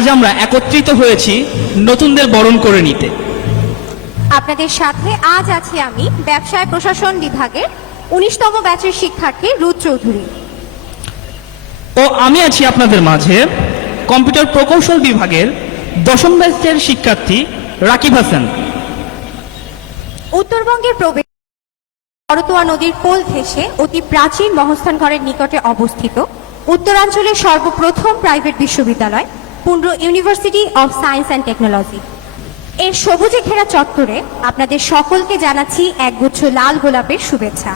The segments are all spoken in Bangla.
আজ আমরা একত্রিত হয়েছি নতুনদের বরণ করে নিতে। আপনাদের সাথে আজ আছি আমি ব্যবসায় প্রশাসন বিভাগের 19তম ব্যাচের শিক্ষার্থী রুদ চৌধুরী। ও আমি আছি আপনাদের মাঝে কম্পিউটার প্রকৌশল বিভাগের 10ম ব্যাচের শিক্ষার্থী রাকিব হাসান। উত্তরবঙ্গের প্রবেশ করতোয়া নদীর কোল ঘেঁষে অতি প্রাচীন মহস্থান ঘরের নিকটে অবস্থিত উত্তরাঞ্চলের সর্বপ্রথম প্রাইভেট বিশ্ববিদ্যালয় Pundra university of science and technology এর সবুজে ঘেরা চত্বরে আপনাদের সকলকে জানাচ্ছি একগুচ্ছ লাল গোলাপের শুভেচ্ছা।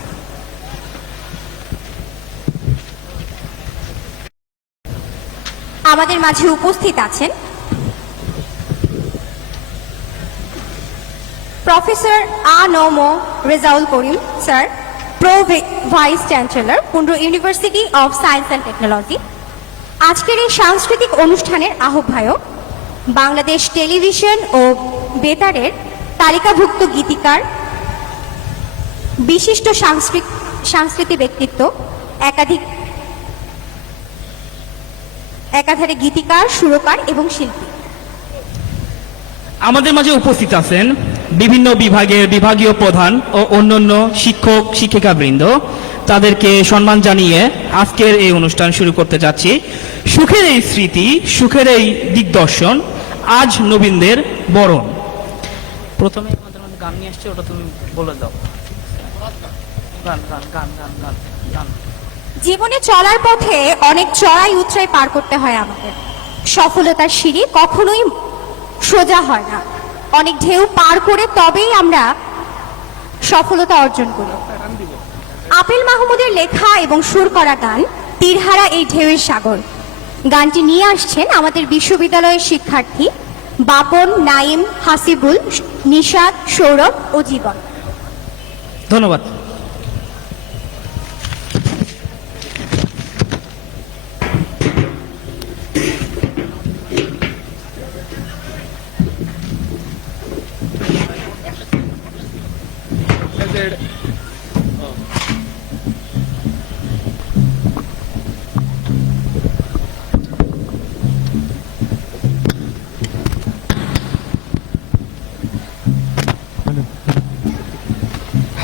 আমাদের মাঝে উপস্থিত আছেন প্রফেসর আ.ন.ম Rezaul Karim sir, pro vice chancellor Pundra university of science and technology. আজকের এই সাংস্কৃতিক অনুষ্ঠানের আহ্বায়ক বাংলাদেশ টেলিভিশন ও বেতারের তালিকাভুক্ত গীতিকার, বিশিষ্ট সাংস্কৃতিক ব্যক্তিত্ব, একাধারে গীতিকার, সুরকার এবং শিল্পী। আমাদের মাঝে উপস্থিত আছেন বিভিন্ন বিভাগের বিভাগীয় প্রধান ও অন্যান্য শিক্ষক শিক্ষিকাবৃন্দ। তাদেরকে সম্মান জানিয়ে আজকের এই অনুষ্ঠান শুরু করতে যাচ্ছি। সুখের এই স্মৃতি, সুখের এই দিগদর্শন, আজ নবীনদের বরণ। প্রথমে আমাদের মধ্যে গান নিয়ে আসছে, ওটা তুমি বলে দাও। গান গান গান গান গান গান। জীবনে চলার পথে অনেক চড়াই উতরাই পার করতে হয় আমাদের। সফলতার সিঁড়ি কখনোই সোজা হয় না, অনেক ঢেউ পার করে তবেই আমরা সফলতা অর্জন করি। আপেল মাহমুদের লেখা এবং সুর করা গান তীরহারা এই ঢেউয়ের সাগর। গানটি নিয়ে আসছেন আমাদের বিশ্ববিদ্যালয়ের শিক্ষার্থী বাপন, নাইম, হাসিবুল, নিশাদ, সৌরভ ও জীবন। ধন্যবাদ।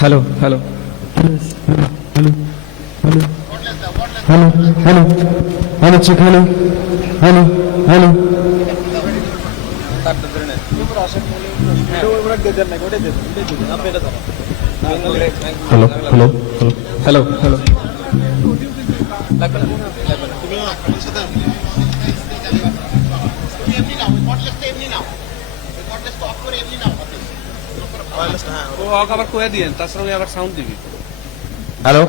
Hello hello hello hello hello hello hello check hello hello hello hello hello hello hello ও আবার কয়ে দিয়েন, তার সঙ্গে আবার সাউন্ড দিবি। हेलो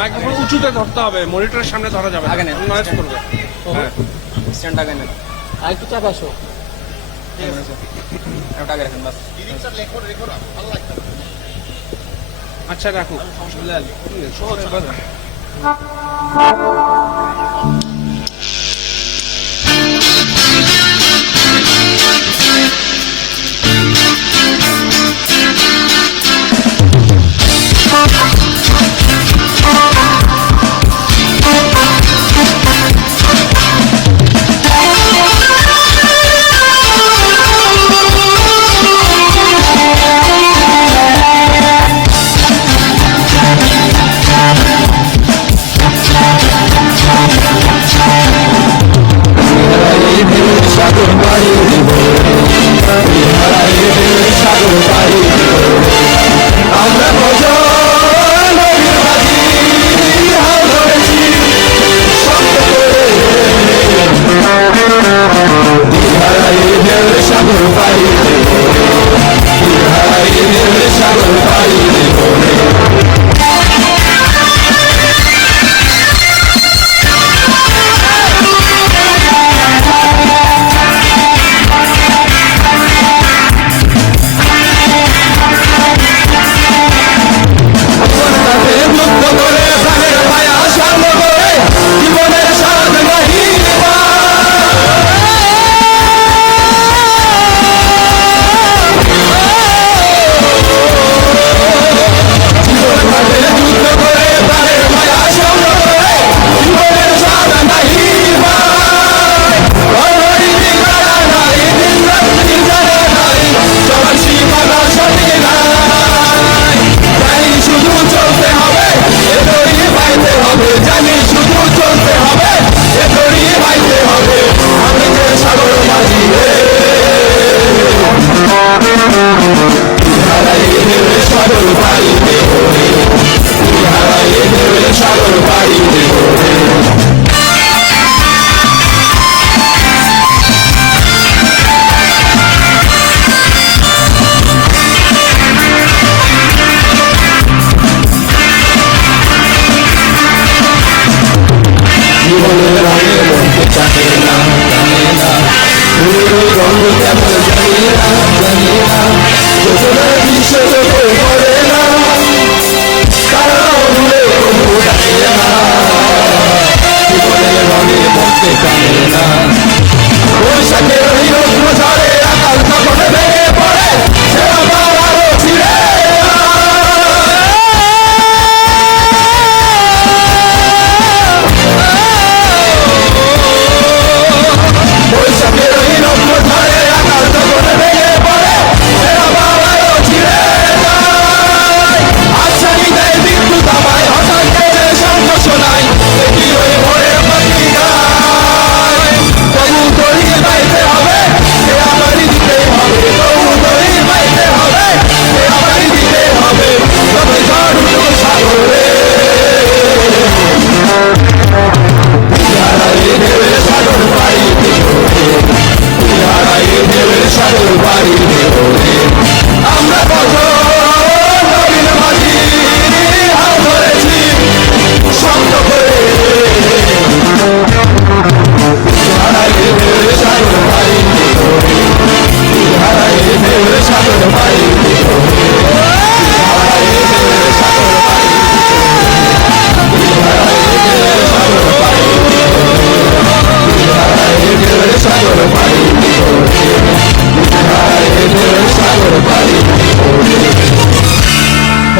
মাইক্রোফোন উঁচুতে ধরতে হবে, মনিটরের সামনে ধরা যাবে, নয়েজ করবে। একটু চাপ আসো। আচ্ছা রাখো।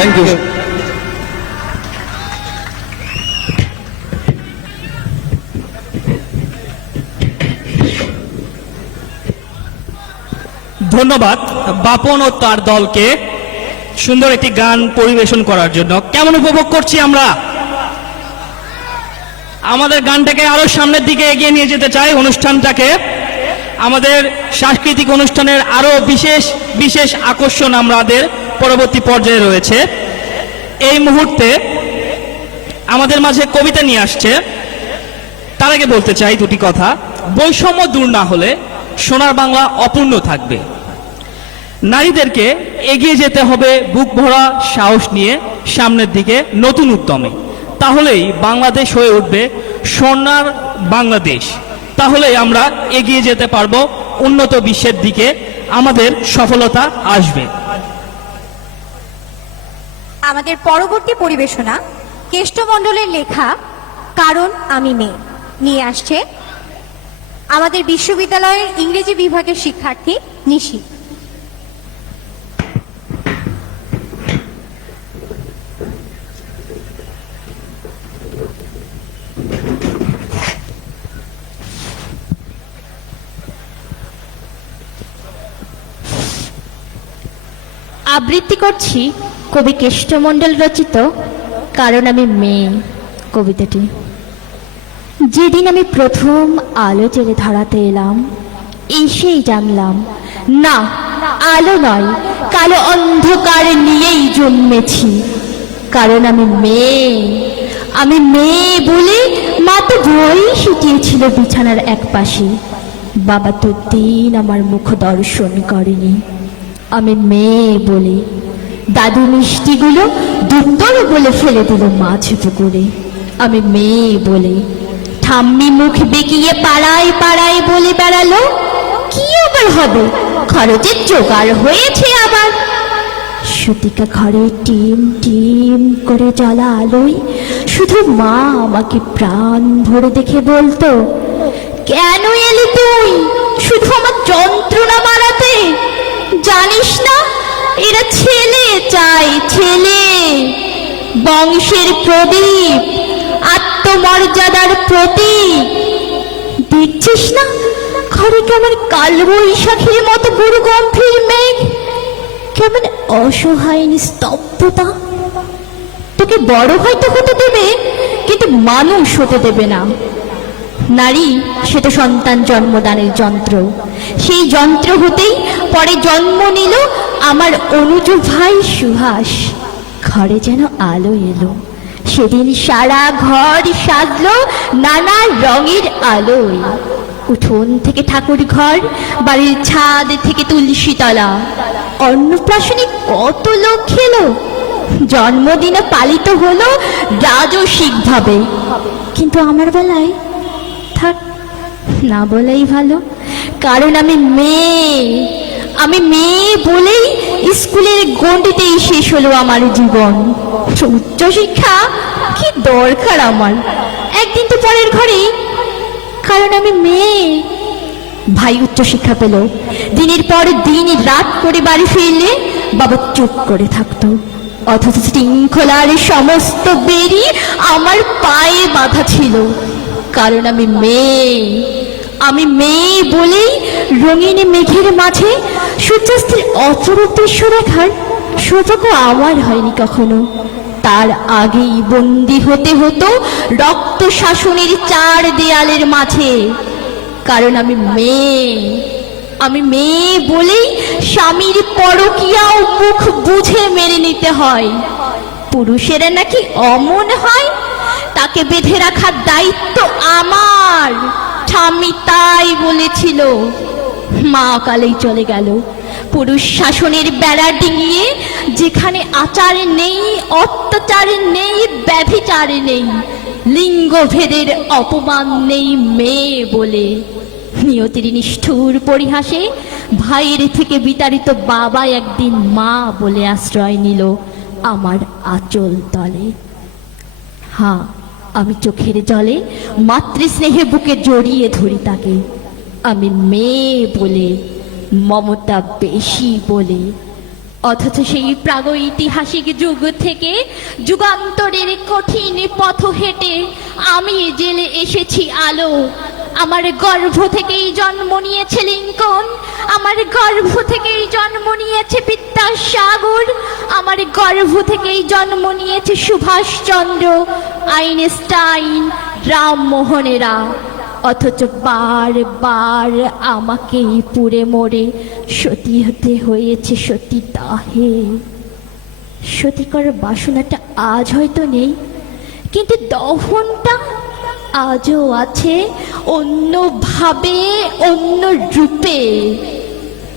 Thank you. ধন্যবাদ বাপন ও তার দলকে সুন্দর একটি গান পরিবেশন করার জন্য। কেমন উপভোগ করছি আমরা? আমাদের গানটাকে আরো সামনের দিকে এগিয়ে নিয়ে যেতে চাই অনুষ্ঠানটাকে। আমাদের সাংস্কৃতিক অনুষ্ঠানের আরো বিশেষ বিশেষ আকর্ষণ আমাদের পরবর্তী পর্যায়ে রয়েছে। এই মুহূর্তে আমাদের মাঝে কবিতা নিয়ে আসছে। তার আগে বলতে চাই দুটি কথা। বৈষম্য দূর না হলে সোনার বাংলা অপূর্ণ থাকবে। নারীদেরকে এগিয়ে যেতে হবে বুক ভরা সাহস নিয়ে সামনের দিকে নতুন উদ্যমে। তাহলেই বাংলাদেশ হয়ে উঠবে সোনার বাংলাদেশ। তাহলেই আমরা এগিয়ে যেতে পারবো উন্নত বিশ্বের দিকে, আমাদের সফলতা আসবে। আমাদের পরবর্তী পরিবেশনা কেষ্টমণ্ডলের লেখা কারণ আমি মেয়ে নিয়ে আসছে আমাদের বিশ্ববিদ্যালয়ের ইংরেজি বিভাগের শিক্ষার্থী নিশি। আবৃত্তি করছি কবি কেষ্টমণ্ডল রচিত কারণ আমি মেয়ে কবিতাটি। যেদিন আমি প্রথম আলো জেলে ধরাতে এলাম, এসেই জানলাম না, আলো নয়, কালো অন্ধকার নিয়েই জন্মেছি। কারণ আমি মেয়ে। আমি মেয়ে বলে মা তো বই সিটিয়েছিল বিছানার এক পাশে। বাবা তো দিন আমার মুখ দর্শন করেনি। আমি মেয়ে বলে দাদু মিষ্টিগুলো দুত্তর বলে ফেলে দিল মাছ পুকুরে। আমি মেয়ে বলে ঠাম্মি মুখ বেঁকিয়ে পাড়ায় পাড়ায় বলে বেড়ালো, কি আবার হবে, খরচের জোগাড় হয়েছে আবার। সুতিকা ঘরে টিম টিম করে জ্বালা আলোয় শুধু মা আমাকে প্রাণ ভরে দেখে বলতো, কেন এলি তুই শুধু আমার যন্ত্রণা বাড়াতে? জানিস না এরা ছেলে চায়, ছেলে, বংশের প্রদীপ, আত্মমর্যাদার প্রতীক। দেখছিস না ঘরে কেমন কাল বৈশাখীর মতো গুরু গম্ভীর মেঘ, কেমন অসহায় নিস্তব্ধতা। তোকে বড় হয়তো হতে দেবে, কিন্তু মানুষ হতে দেবে না। নারী সে তো সন্তান জন্মদানের যন্ত্র। সেই যন্ত্র হতেই পরে জন্ম নিল আমার অনুজ ভাই সুহাস। ঘরে যেন আলো এলো, সেদিন সারা ঘর সাজলো নানা রঙের আলোয়। উঠোন থেকে ঠাকুর ঘর, বাড়ির ছাদ থেকে তুলসী তলা। অন্নপ্রাশনে কত লোক খেলো, জন্মদিনে পালিত হলো রাজসিক ভাবে। কিন্তু আমার বেলায় থাক, না বলাই ভালো। কারণ আমি মেয়ে। আমি মেয়ে বলেই স্কুলের গণ্ডিতেই শেষ হলো আমার জীবন। উচ্চশিক্ষা কি দরকার আমার, একদিন তো পরের ঘরেই। কারণ আমি মেয়ে। ভাই উচ্চশিক্ষা পেল, দিনের পর দিন রাত করে বাড়ি ফিরলে বাবা চুপ করে থাকতো, অথচ শৃঙ্খলার সমস্ত বেরি আমার পায়ে বাঁধা ছিল। কারণ আমি মেয়ে। আমি মেয়ে বলেই রঙিন মেঘের মাঝে সূর্যাস্তের অপরূপ দৃশ্য দেখার সৌভাগ্য আমার হয়নি কখনো। তার আগেই বন্দী হতে হতো রক্ত শাসনের চার দেয়ালের মাঝে। কারণ আমি মেয়ে। আমি মেয়ে বলেই স্বামীর পরকীয়াও মুখ বুঝে মেনে নিতে হয়। পুরুষেরা নাকি অমন হয়, তাকে বেঁধে রাখার দায়িত্ব আমার। ঠাম্মি তাই বলেছিল। মা কালেই চলে গেল। পুরুষ শাসনের বেড়া ডিঙিয়ে যেখানে আচার নেই, অত্যাচার নেই, ব্যভিচার নেই, লিঙ্গভেদের অপমান নেই মেয়ে বলে। নিয়তির নিষ্ঠুর পরিহাসে ভাইয়ের থেকে বিতাড়িত বাবা একদিন মা বলে আশ্রয় নিল আমার আঁচল তলে। হ্যাঁ, আমি চোখের জলে মাতৃস্নেহে বুকে জড়িয়ে ধরি তাকে। আমি মেয়ে বলে, মমতা বেশি বলে, অথচ সেই প্রাগৈতিহাসিক যুগ থেকে যুগান্তরের কঠিন পথ হেঁটে আমি জেলে এসেছি আলো। আমার গর্ভ থেকেই জন্ম নিয়েছে লিঙ্কন, আমার গর্ভ থেকেই জন্ম নিয়েছে বিদ্যাসাগর, আমার গর্ভ থেকেই জন্ম নিয়েছে সুভাষচন্দ্র, আইনস্টাইন, রামমোহনেরা। অথচ বারবার আমাকেই পুড়ে মরে সতী হতে হয়েছে সতীদাহে। সতী করার বাসনাটা আজ হয়তো নেই, কিন্তু দহনটা আজও আছে, অন্যভাবে, অন্য রূপে।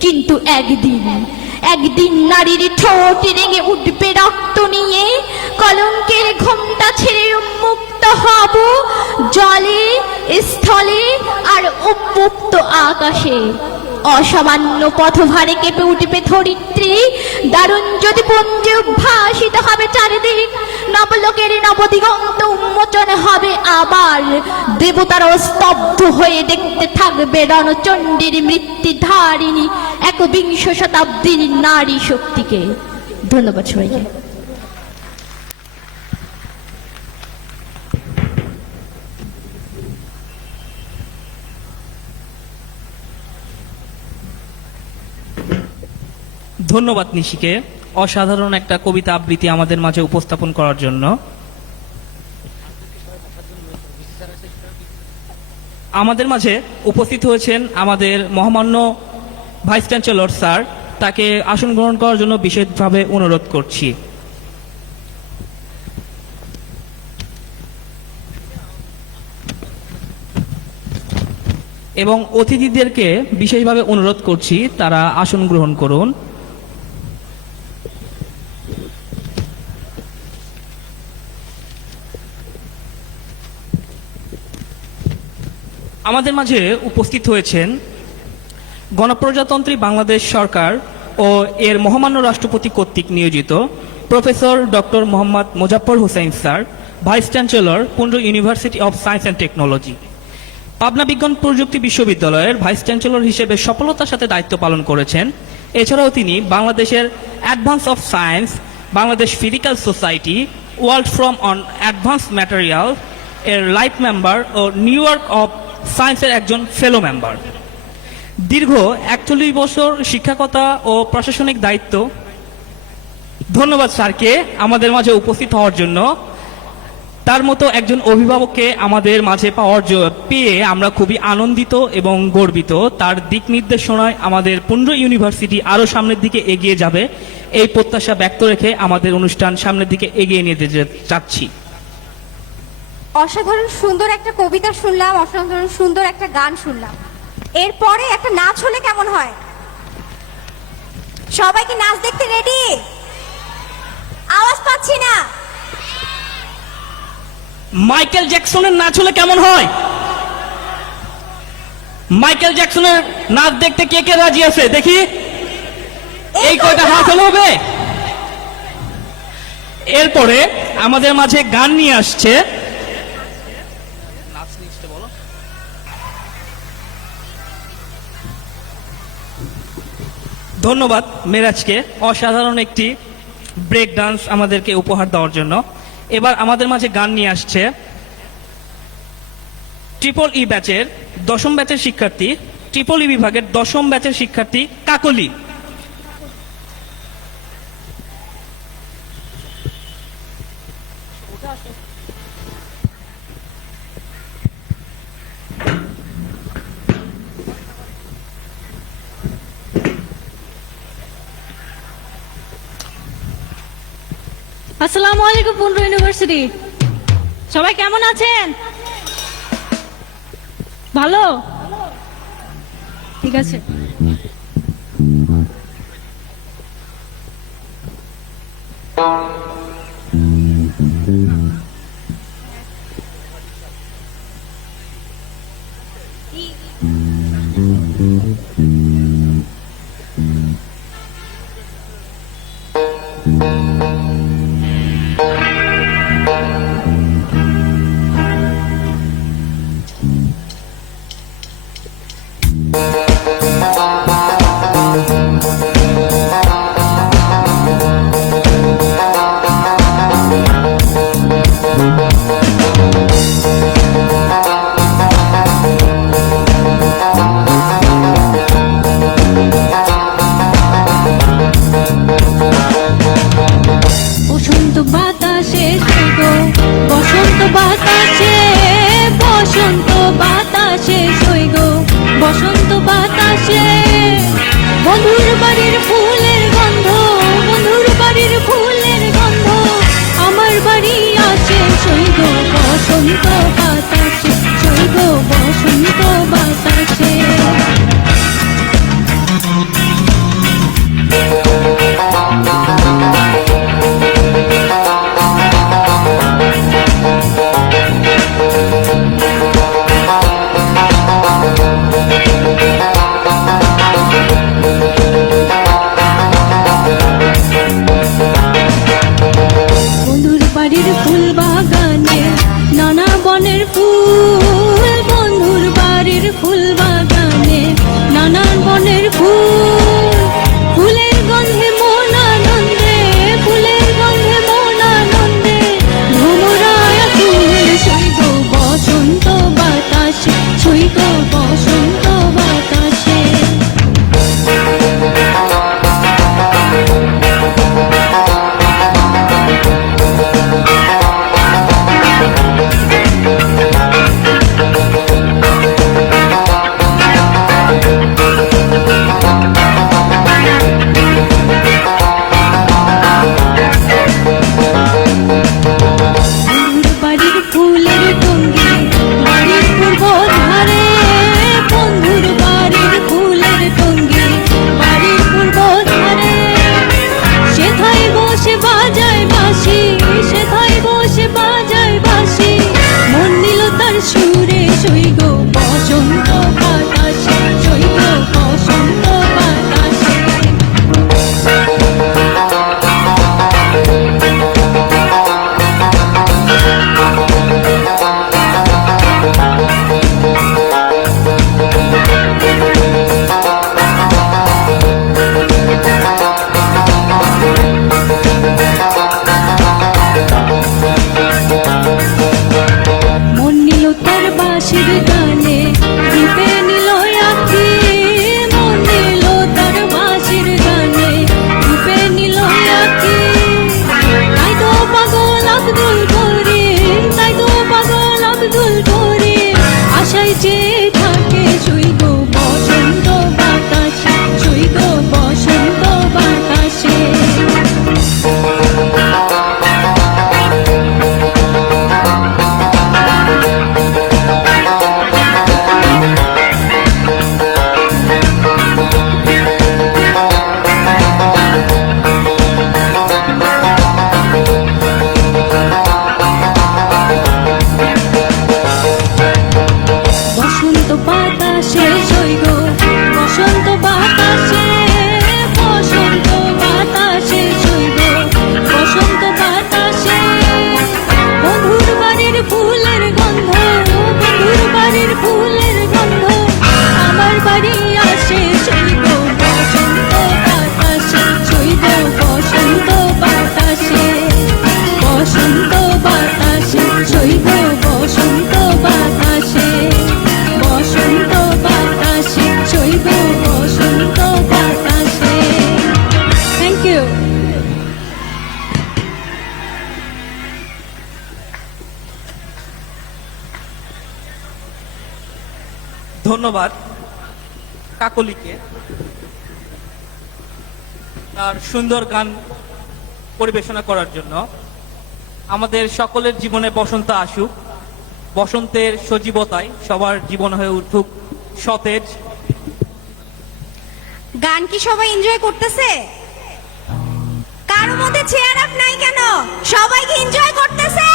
কিন্তু একদিন নারীর ঠোঁট রেঙে উঠবে রক্ত নিয়ে, কলঙ্কের ঘোমটা ছেড়ে উন্মুক্ত হব জলে, স্থলে আর উন্মুক্ত আকাশে। অসামান্য পথভারে কেঁপে উঠবে ধরিত্রী, দারুণ যদি পুঞ্জে উদ্ভাসিত হবে চারিদিক, নবলোকের নবদিগন্ত উন্মোচন হবে আবার। দেবতারাও স্তব্ধ হয়ে দেখতে থাকবে রণচণ্ডীর মৃত্যুধারিণী একবিংশ শতাব্দীর নারী শক্তিকে। ধন্যবাদ সবাইকে। ধন্যবাদ নিশিকে অসাধারণ একটা কবিতা আবৃত্তি আমাদের মাঝে উপস্থাপন করার জন্য। আমাদের মাঝে উপস্থিত হয়েছেন আমাদের মহামান্য ভাইস চ্যান্সেলর স্যার, তাকে আসন গ্রহণ করার জন্য বিশেষভাবে অনুরোধ করছি। এবং অতিথিদেরকে বিশেষভাবে অনুরোধ করছি তারা আসন গ্রহণ করুন। আমাদের মাঝে উপস্থিত হয়েছেন গণপ্রজাতন্ত্রী বাংলাদেশ সরকার ও এর মহামান্য রাষ্ট্রপতি কর্তৃক নিয়োজিত professor doctor Mohammad Mozaffar Hossain sir, vice chancellor, Pundra university of science and technology. Pabna বিজ্ঞান প্রযুক্তি বিশ্ববিদ্যালয়ের ভাইস চ্যান্সেলর হিসেবে সফলতার সাথে দায়িত্ব পালন করেছেন। এছাড়াও তিনি বাংলাদেশের advance of science, Bangladesh physical society, world from on advance material এর লাইফ মেম্বার ও নিউ ইয়র্ক অফ সায়েন্সের একজন ফেলো মেম্বার। দীর্ঘ 41 বছর শিক্ষকতা ও প্রশাসনিক দায়িত্ব। ধন্যবাদ স্যারকে আমাদের মাঝে উপস্থিত হওয়ার জন্য। তার মতো একজন অভিভাবককে আমাদের মাঝে পেয়ে আমরা খুবই আনন্দিত এবং গর্বিত। তার দিক নির্দেশনায় আমাদের পুন্ড্র ইউনিভার্সিটি আরও সামনের দিকে এগিয়ে যাবে, এই প্রত্যাশা ব্যক্ত রেখে আমাদের অনুষ্ঠান সামনের দিকে এগিয়ে নিয়ে যেতে চাচ্ছি। অসাধারণ সুন্দর একটা কবিতা শুনলাম, অসাধারণ সুন্দর একটা গান শুনলাম। এরপরে একটা নাচ হলে কেমন হয়? সবাই কি নাচ দেখতে রেডি? আওয়াজ পাচ্ছি না। মাইকেল জ্যাকসনের নাচ হলে কেমন হয়? মাইকেল জ্যাকসনের নাচ দেখতে কে কে রাজি আছে দেখি? এই কয়টা হাত হলে হবে। এরপরে আমাদের মাঝে গান নিয়ে আসছে ধন্যবাদ মেরাজকে অসাধারণ একটি ব্রেক ডান্স আমাদেরকে উপহার দেওয়ার জন্য। এবার আমাদের মাঝে গান নিয়ে আসছে ট্রিপল ই ব্যাচের 10ম ব্যাচের শিক্ষার্থী, ট্রিপল ই বিভাগের 10ম ব্যাচের শিক্ষার্থী কাকলি। আসসালামু আলাইকুম পুন্ড্র ইউনিভার্সিটি, সবাই কেমন আছেন? ভালো, ঠিক আছে। বাতাসে বসন্ত বাতাসে সৈগ বসন্ত বাতাসে বন্ধুর বাড়ির ফুলের গন্ধ বন্ধুর বাড়ির ফুলের গন্ধ আমার বাড়ি আছে সৈগ বসন্ত বাতাসে সৈগ বসন্ত বাতাসে বন্ধুর বাড়ির ফুল বাগানে নানা বনের ফুল বন্ধুর বাড়ির ফুল বাগানে নানান বনের ফুল ফুলের গন্ধে মন আনন্দে ফুলের গন্ধে মন আনন্দে ভ্রমরায় ফুল সৈগ বসন্ত বাতাসে সৈগ বসন্ত বাতাসে বন্ধুর বাড়ির ফুলের টঙ্গি বাড়ির পূর্ব ধারে বন্ধুর বাড়ির ফুলের টঙ্গি বাড়ির পূর্ব ধারে সেথায় বসে বাজায় বাঁশি সেথায় বসে বাজায় বাঁশি মন নিল তার সুরে সৈগ বসন্ত বাতাসে সৈগ বসন্ত বাতাসে মন নিল তার বাঁশির গানে দ্বীপে নিল আখি মন নিল তার বাঁশির গানে দ্বীপে নিল আখি তাই তো পাগল আব্দুল করিম তাই তো পাগল আব্দুল করিম আশায় যে থাকে সৈগ বসন্ত বাতাসে সৈগ বসন্ত বাতাসে বসন্ত বাতাসে সৈগ বসন্ত বাতাসে বসন্ত বাতাসে সৈগ বসন্ত বাতাসে বন্ধুর বাড়ির ফুলের গন্ধ বন্ধুর বাড়ির ফুলের গন্ধ আমার বাড়ি আসে সৈগ বসন্ত বাতাসে সৈগ বসন্ত বাতাসে বসন্ত বাতাসে সৈগ বসন্ত বাতাসে বসন্ত বাতাসে সৈগ বসন্ত বাতাসে থ্যাংক ইউ ধন্যবাদ কাকলিকে তার সুন্দর গান পরিবেশনা করার জন্য। আমাদের সকলের জীবনে বসন্ত আসুক, বসন্তের সজীবতায় সবার জীবন হয়ে উঠুক সতেজ। গান কি সবাই এনজয় করতেছে? কারোর মধ্যে চেয়ার আপ নাই কেন? সবাই কি এনজয় করতেছে?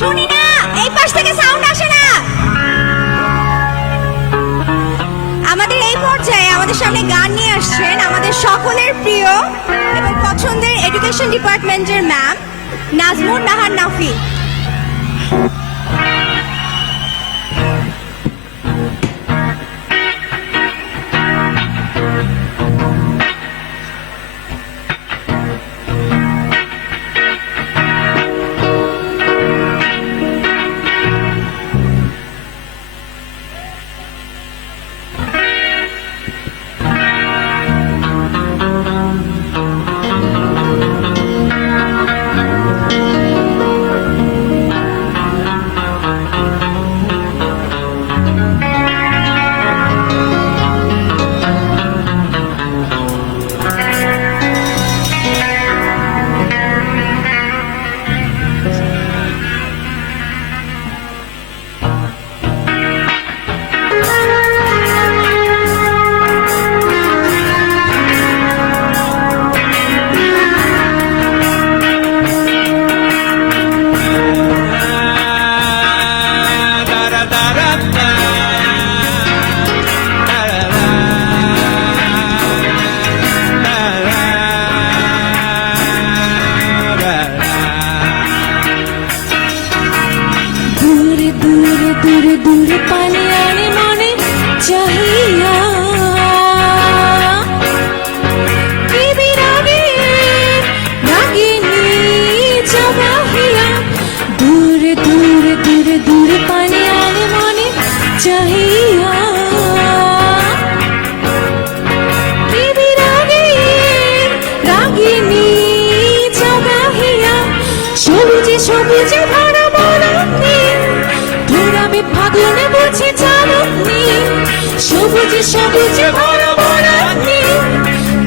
শুনি না, এই পাশ থেকে সাউন্ড আসে না। আমাদের এই পর্যায়ে আমাদের সামনে গান নিয়ে আসছেন আমাদের সকলের প্রিয় এবং পছন্দের এডুকেশন ডিপার্টমেন্টের ম্যাম নাজমুন নাহার নাফি। সবুজে ভরা বনানি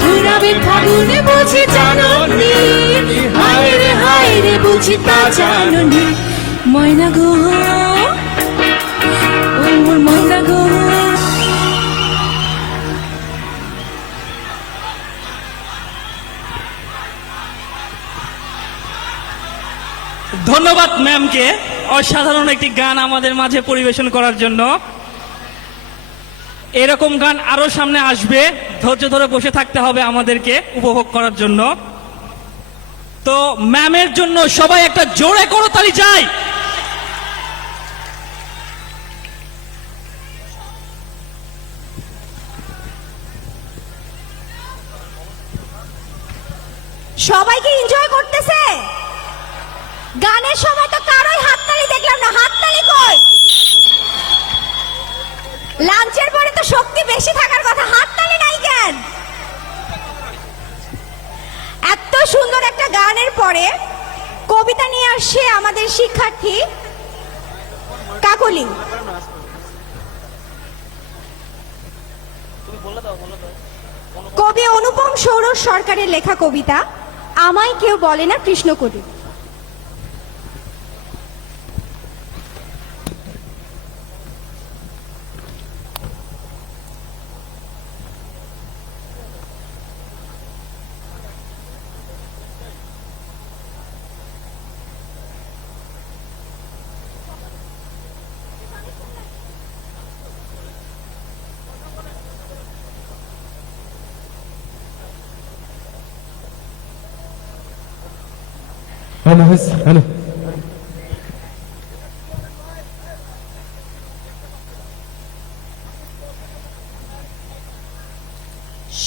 ঘুরাবের ফাগুনে বুঝি জাননি হায় রে বুঝি তা জাননি ময়না গো ও মোর ময়না গো ধন্যবাদ ম্যামকে অসাধারণ একটি গান আমাদের মাঝে পরিবেশন করার জন্য। এরকম গান আরো সামনে আসবে, ধৈর্য ধরে বসে থাকতে হবে আমাদেরকে উপভোগ করার জন্য। তো ম্যামের জন্য সবাই একটা জোরে করতালি চাই। সবাইকে এনজয় করতেছে? গানের সময় তো কারোই হাততালি দেখলাম না, হাততালি কই? লাঞ্চের পরে তো শক্তি বেশি থাকার কথা, হাততালি নাই কেন? এত সুন্দর একটা গানের পরে কবিতা নিয়ে আসছে আমাদের শিক্ষার্থী কাকলি। কবি অনুপম সৌরভ সরকারের লেখা কবিতা আমায় কেউ বলে না কৃষ্ণকলি। হ্যালো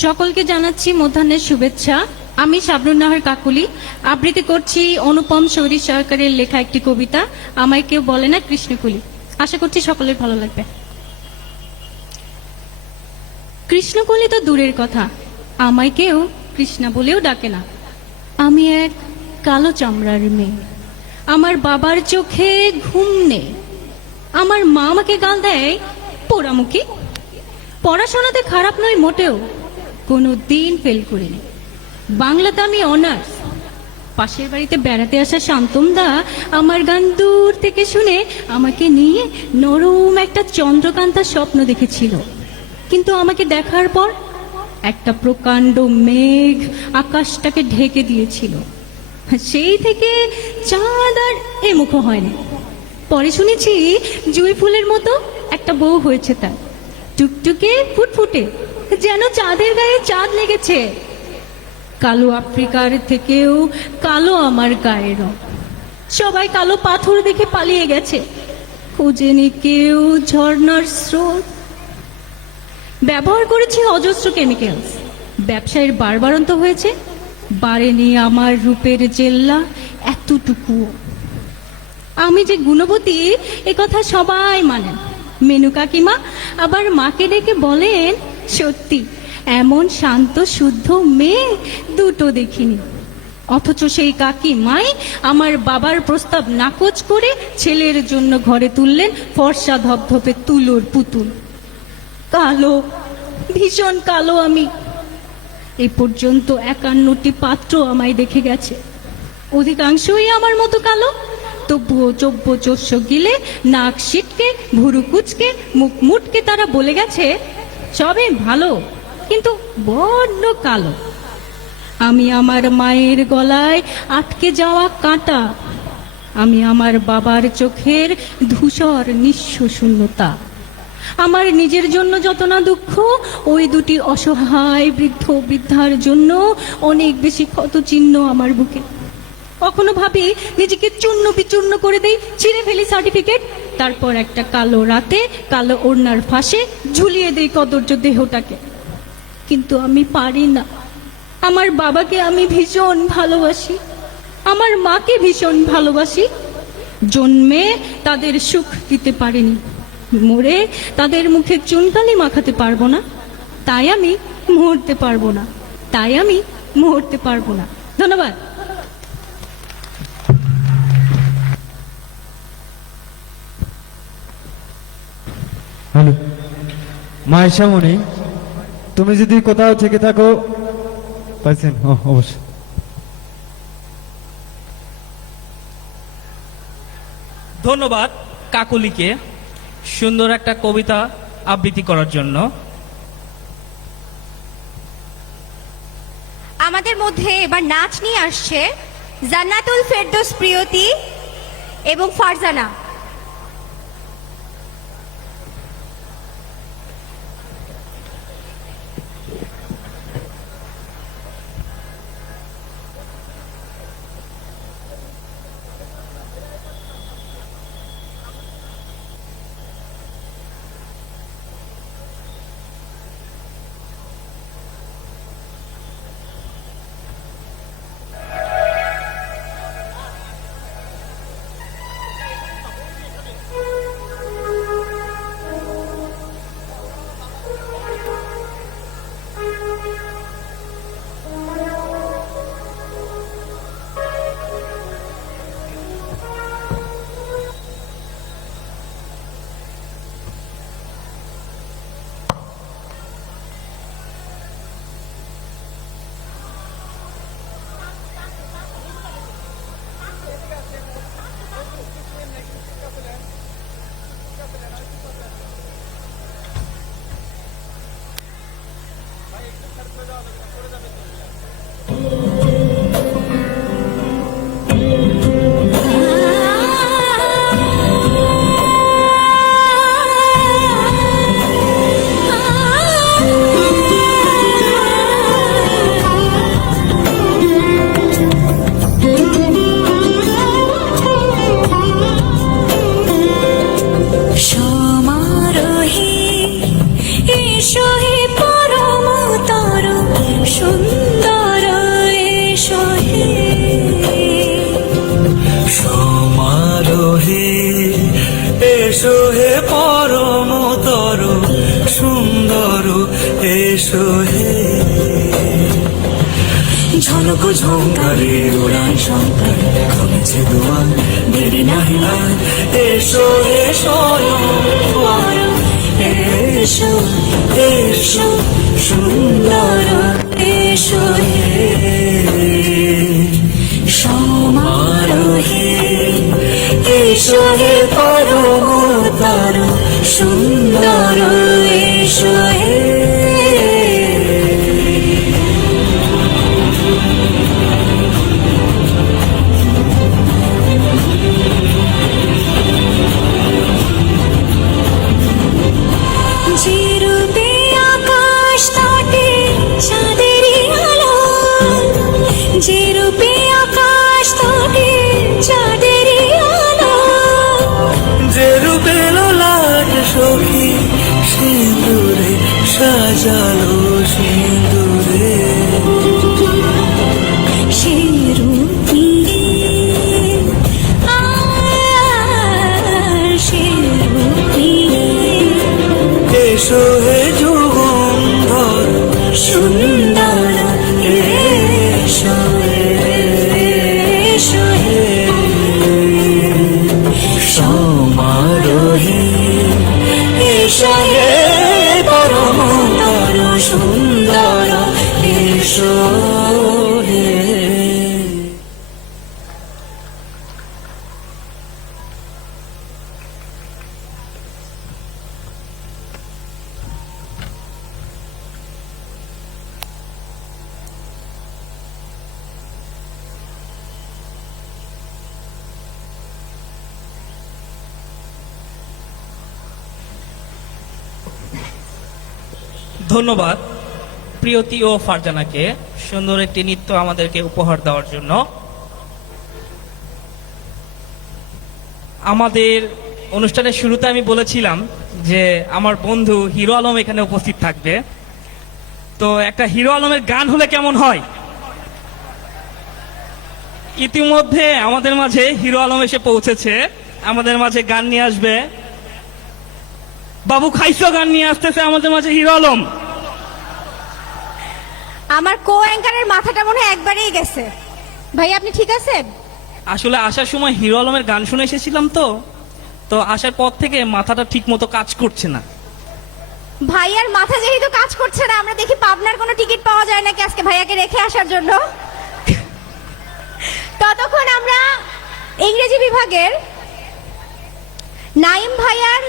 সকলকে জানাচ্ছি মধ্যাহ্নের শুভেচ্ছা। আমি শাবনুর নাহার কাকুলি আবৃত্তি করছি অনুপম সৌরভ সরকারের লেখা একটি কবিতা আমায় কেউ বলে না কৃষ্ণকলি। আশা করছি সকলের ভালো লাগবে। কৃষ্ণকলি তো দূরের কথা, আমায় কেউ কৃষ্ণা বলেও ডাকে না। আমি এক কালো চামড়ার মেয়ে, আমার বাবার চোখে ঘুম নেই, আমার মা আমাকে গাল দেয় পোড়ামুখী। পড়াশোনাতে খারাপ নয় মোটেও, কোনো দিন ফেল করিনি। বাংলাতে আমি অনার্স। পাশের বাড়িতে বেড়াতে আসা শান্তমদা আমার গান দূর থেকে শুনে আমাকে নিয়ে নরম একটা চন্দ্রকান্তার স্বপ্ন দেখেছিল, কিন্তু আমাকে দেখার পর একটা প্রকাণ্ড মেঘ আকাশটাকে ঢেকে দিয়েছিল। সেই থেকে চাঁদ আর এ মুখ হয়নি। পরে শুনেছি জুঁই ফুলের মতো একটা বউ হয়েছে তার, টুকটুকে ফুটফুটে, যেন চাঁদের গায়ে চাঁদ লেগেছে। কালো আফ্রিকার থেকেও কালো আমার গায়ের রং। সবাই কালো পাথর দেখে পালিয়ে গেছে, খোঁজেনি কেউ ঝর্ণার স্রোত। ব্যবহার করেছি অজস্র কেমিক্যালস, ব্যবসায়ের বাড়বাড়ন্ত হয়েছে, বাড়েনি আমার রূপের জেল্লা এতটুকু। আমি যে গুণবতী এ কথা সবাই মানেন। মেনু কাকিমা আবার মাকে ডেকে বলেন, সত্যি এমন শান্ত শুদ্ধ মেয়ে দুটো দেখিনি। অথচ সেই কাকিমাই আমার বাবার প্রস্তাব নাকচ করে ছেলের জন্য ঘরে তুললেন ফর্সা ধপধপে তুলোর পুতুল। কালো, ভীষণ কালো আমি। এ পর্যন্ত 51টি পাত্র আমায় দেখে গেছে, অধিকাংশই আমার মতো কালো। তবুও চব্য চস্য গিলে, নাক সিটকে, ভুরু কুচকে, মুখ মুটকে তারা বলে গেছে সবই ভালো, কিন্তু বড্ড কালো। আমি আমার মায়ের গলায় আটকে যাওয়া কাঁটা, আমি আমার বাবার চোখের ধূসর নিঃস্ব শূন্যতা। আমার নিজের জন্য যত না দুঃখ, ওই দুটি অসহায় বৃদ্ধ বৃদ্ধার জন্য অনেক বেশি ক্ষতচিহ্ন আমার বুকে। কখনো ভাবি নিজেকে চূর্ণ বিচূর্ণ করে দেই, ছিঁড়ে ফেলি সার্টিফিকেট, তারপর একটা কালো রাতে কালো ওড়নার ফাঁসে ঝুলিয়ে দেই কদর্য দেহটাকে। কিন্তু আমি পারি না। আমার বাবাকে আমি ভীষণ ভালোবাসি, আমার মাকে ভীষণ ভালোবাসি। জন্মে তাদের সুখ দিতে পারিনি, মরে তাদের মুখে চুনকালি মাখাতে পারবো না, তাই আমি মরতে পারবো না, তাই আমি মরতে পারবো না। ধন্যবাদ। হ্যালো মায়েশামণি, তুমি যদি কোথাও থেকে থাকো, পাইছেন? অবশ্যই। ধন্যবাদ কাকুলিকে সুন্দর একটা কবিতা আবৃত্তি করার জন্য। আমাদের মধ্যে এবার নাচ নিয়ে আসছে জান্নাতুল ফেরদৌস প্রিয়তি এবং ফারজানা। এসো হে পরমতর সুন্দর, এসো হে ঝলক ঝঙ্কারে উড়ান শঙ্কর, কমেছে দুয়ার দেরি নাহি আর, এসো হে স্বয়ং এসো এসো সুন্দর, এসো হে সমারোহে, এসো হে পরমতর সুন্দর, এসো হে যেরূপে আকাশ তটে চাঁদেরই আলো, যেরূপে আকাশ তটে চাঁদেরই আলো, যেরূপে লোলাট সখী সিঁদুরে সাজালো সিঁদুরে, সেরূপী সেরূপী এসো হে যুগন্ধর সুন্দর, এসো এসো হে সমারোহে, এসো হে পরমতর সুন্দর, এসো হে ধন্যবাদ প্রিয়তি ও ফারজানাকে সুন্দর একটি নৃত্য আমাদেরকে উপহার দেওয়ার জন্য। আমাদের অনুষ্ঠানের শুরুতে আমি বলেছিলাম যে আমার বন্ধু হিরো আলম এখানে উপস্থিত থাকবে, তো একটা হিরো আলমের গান হলে কেমন হয়। ইতিমধ্যে আমাদের মাঝে হিরো আলম এসে পৌঁছেছে, আমাদের মাঝে গান নিয়ে আসবে। বাবু খাইছো গান নিয়ে আসতেছে আমাদের মাঝে হিরো আলম। আমার কো অ্যাঙ্কারের মাথাটা মনে হয় একবারেই গেছে। ভাই আপনি ঠিক আছেন? আসলে আসার সময় হিরো আলমের গান শুনে এসেছিলাম, তো আসার পর থেকে মাথাটা ঠিক মতো কাজ করছে না। ভাইয়ার মাথা যেহেতু কাজ করছে না, আমরা দেখি পাবনার কোনো টিকিট পাওয়া যায় নাকি আজকে ভাইয়াকে রেখে আসার জন্য। ততক্ষণ আমরা ইংরেজি বিভাগের নাইম ভাইয়ার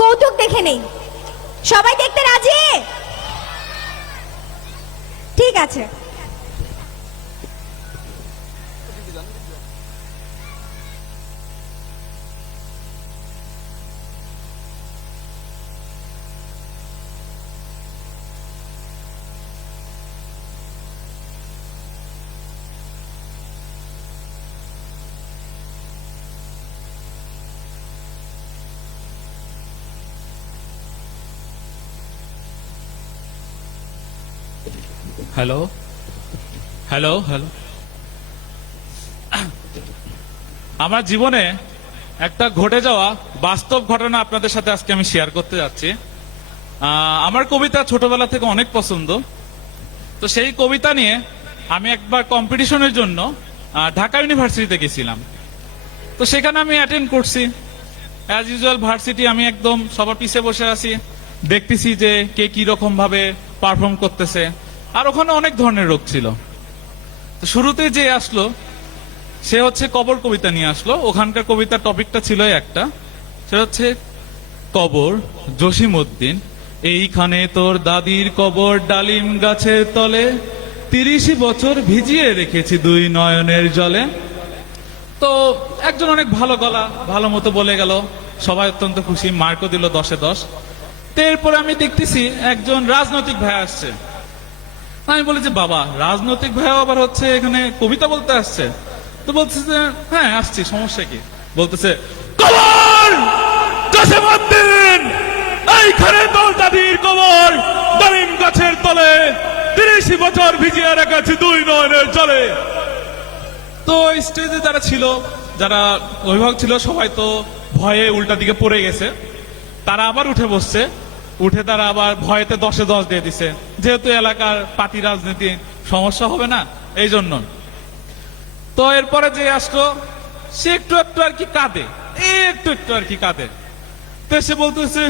কৌতুক দেখে নেই। সবাই দেখতে রাজি? ঠিক আছে। হ্যালো হ্যালো হ্যালো আমার জীবনে একটা ঘটে যাওয়া বাস্তব ঘটনা আপনাদের সাথে আজকে আমি শেয়ার করতে যাচ্ছি। আমার কবিতা ছোটবেলা থেকে অনেক পছন্দ। তো সেই কবিতা নিয়ে আমি একবার কম্পিটিশনের জন্য ঢাকা ইউনিভার্সিটিতে গেছিলাম। তো সেখানে আমি অ্যাটেন্ড করছি অ্যাজ ইউজুয়াল ভার্সিটি। আমি একদম সবার পিছে বসে আছি, দেখতেছি যে কে কি রকম ভাবে পারফর্ম করতেছে। আর ওখানে অনেক ধরনের লোক ছিল। তো শুরুতে যে আসলো সে হচ্ছে কবর কবিতা নিয়ে আসলো। ওখানকার কবিতার টপিকটা ছিল একটা, সেটা হচ্ছে কবর জসিমউদ্দিন। এইখানে তোর দাদির কবর ডালিম গাছের তলে, ৩০ বছর ভিজিয়ে রেখেছি দুই নয়নের জলে। তো একজন অনেক ভালো গলা ভালো মতো বলে গেল, সবাই অত্যন্ত খুশি, মার্কও দিল 10-এ 10। তো এরপরে আমি দেখতেছি একজন রাজনৈতিক ভাই আসছে। আমি বলি যে বাবা, রাজনৈতিক ভাই আবার হচ্ছে এখানে কবিতা বলতে আসছে? তো বলতেছে যে হ্যাঁ আসছি, সমস্যা কি? বলতেছে কবর জসিমউদ্দিন, এইখানে তোর দাদির কবর ডালিম গাছের তলে, ৩০ বছর ভিজিয়ে রেখেছি দুই নয়নের জলে। তো স্টেজে যারা ছিল, যারা অভিভাবক ছিল, সবাই তো ভয়ে উল্টা দিকে পড়ে গেছে। তারা আবার উঠে বসছে, উঠে তারা আবার ভয়েতে 10-এ 10 দিয়ে দিছে, যেহেতু এলাকার পার্টি রাজনীতি সমস্যা হবে না এই জন্য। তো এরপরে যে আসলো সে একটু একটু আর কি কাঁদে, একটু একটু আর কি কাঁদে। তো সে বলতেছে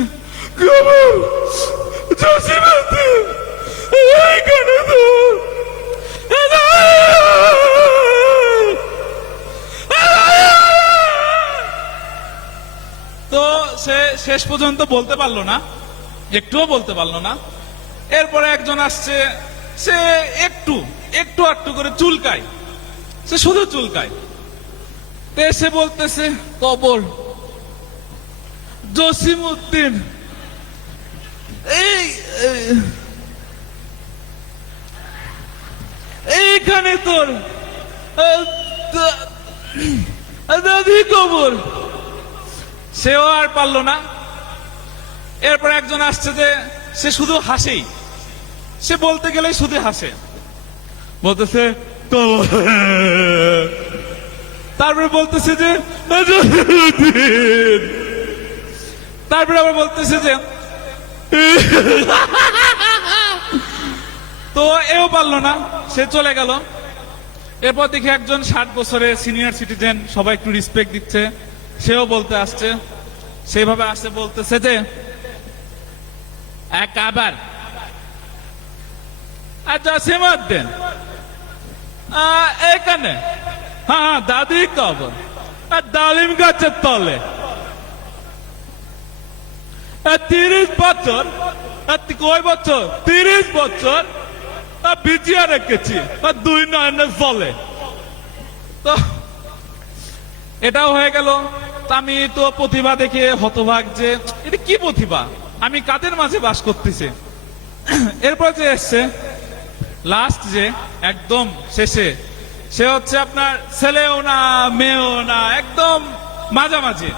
তো সে শেষ পর্যন্ত বলতে পারলো না, একটুও বলতে পারলো না। এরপরে একজন আসছে, সে একটু একটু একটু করে চুলকায়, সে শুধু চুলকায়। সে বলতেছে কবর জসিমউদ্দিন, এইখানে তোর দাদি কবর। সেও আর পারলো না। এরপর একজন আসছে যে সে শুধু হাসেই, সে বলতে গেলে শুধু হাসে, বলতেছে তারপরে বলতেছে যে তারপরে আবার বলতেছে যে তো এও পারলো না, সে চলে গেল। এরপর দেখি একজন 60 বছরের সিনিয়র সিটিজেন, সবাই একটু রেসপেক্ট দিচ্ছে, সেও বলতে আসছে। সেইভাবে আসছে, বলতেছে যে একবার জসিমউদ্দিন এখানে, হ্যাঁ দাদি কবর ডালিম গাছের তলে, 30 বছর, কয় বছর? 30 বছর ভিজিয়ে রেখেছি দুই নয়নের জলে। তো এটাও হয়ে গেল। আমি তো প্রতিভা দেখে হতভাগ, যে এটা কি প্রতিভা, আমি কাদের মাঝে বাস করতেছি। এরপর যে এসছে লাস্ট, যে একদম শেষে, সে হচ্ছে আপনার ছেলেও না মেয়েও না, একদম মাঝামাঝি,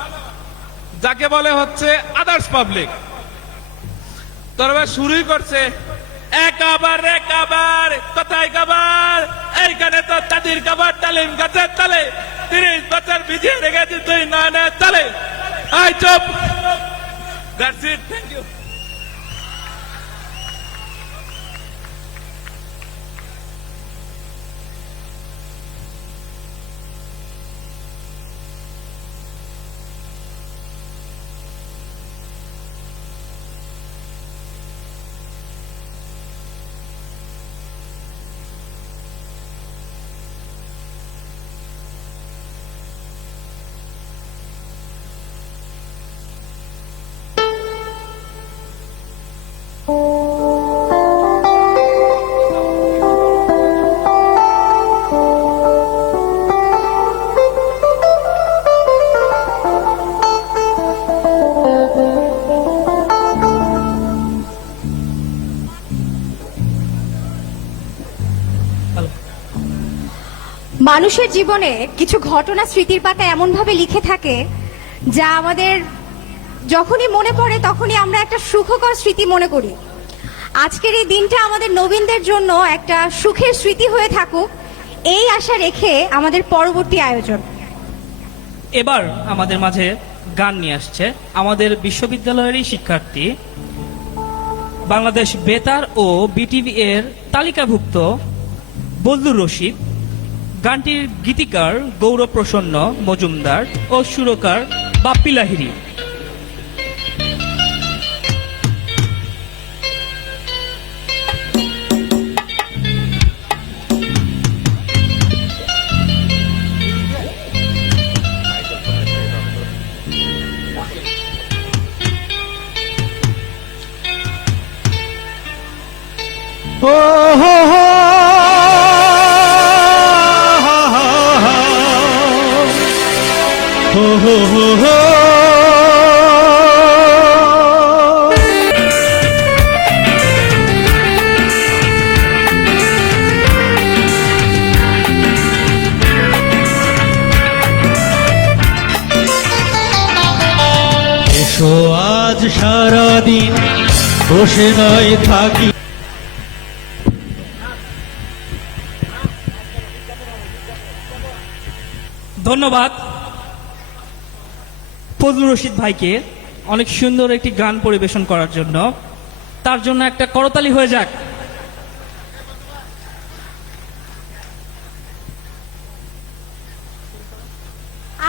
যাকে বলে হচ্ছে আদার্স পাবলিক। তবে শুরুই করছে একাবার একাবার, কোথায় কাবার? এইখানে তো দাদির কাবার ডালিম গাছের তলে, 30 বছর ভিজিয়ে রেখেছি তুই নয়নের তলে। আই চুপ, দ্যাটস ইট, থ্যাংক ইউ। মানুষের জীবনে কিছু ঘটনা স্মৃতির পাতায় এমনভাবে লিখে থাকে যা আমাদের যখনই মনে পড়ে তখনই আমরা একটা সুখকর স্মৃতি মনে করি। আজকের এই দিনটা আমাদের নবীনদের জন্য একটা সুখের স্মৃতি হয়ে থাকুক, এই আশা রেখে আমাদের পরবর্তী আয়োজন। এবার আমাদের মাঝে গান নিয়ে আসছে আমাদের বিশ্ববিদ্যালয়েরই শিক্ষার্থী, বাংলাদেশ বেতার ও বিটিভি এর তালিকাভুক্ত বজলুর রশিদ। গানটির গীতিকার গৌরব প্রসন্ন মজুমদার ও সুরকার বাপ্পি লাহিড়ী। ও হো হো হো হো হো হো। এসো আজ সারাদিন বসে নয় থাকি। ধন্যবাদ ফজলুর রশিদ ভাইকে অনেক সুন্দর একটি গান পরিবেশন করার জন্য। তার জন্য একটা করতালি হয়ে যাক।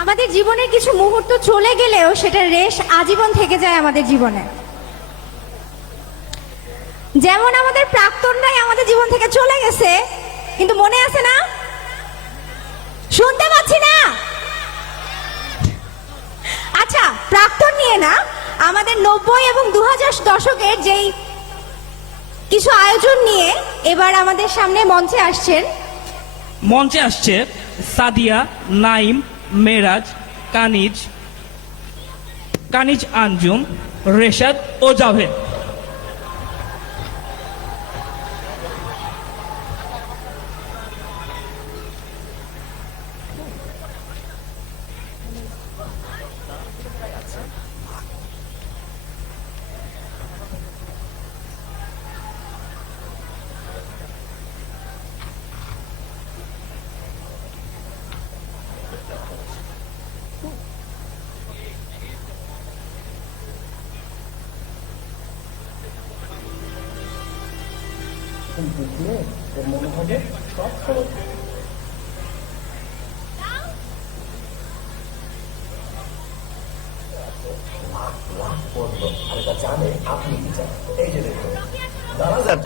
আমাদের জীবনের কিছু মুহূর্ত চলে গেলেও সেটার রেশ আজীবন থেকে যায় আমাদের জীবনে। যেমন আমাদের প্রাক্তনরাই আমাদের জীবন থেকে চলে গেছে, কিন্তু মনে আছে না? শুনতে পাচ্ছি না। আচ্ছা, প্রাক্তন নিয়ে না, আমাদের 90 এবং 2000 দশকের যেই কিছু আয়োজন নিয়ে এবার আমাদের সামনে মঞ্চে আসছে সাদিয়া, নাইম, মেরাজ, কানিজ আঞ্জুম, রেশাদ ও জাভেদ।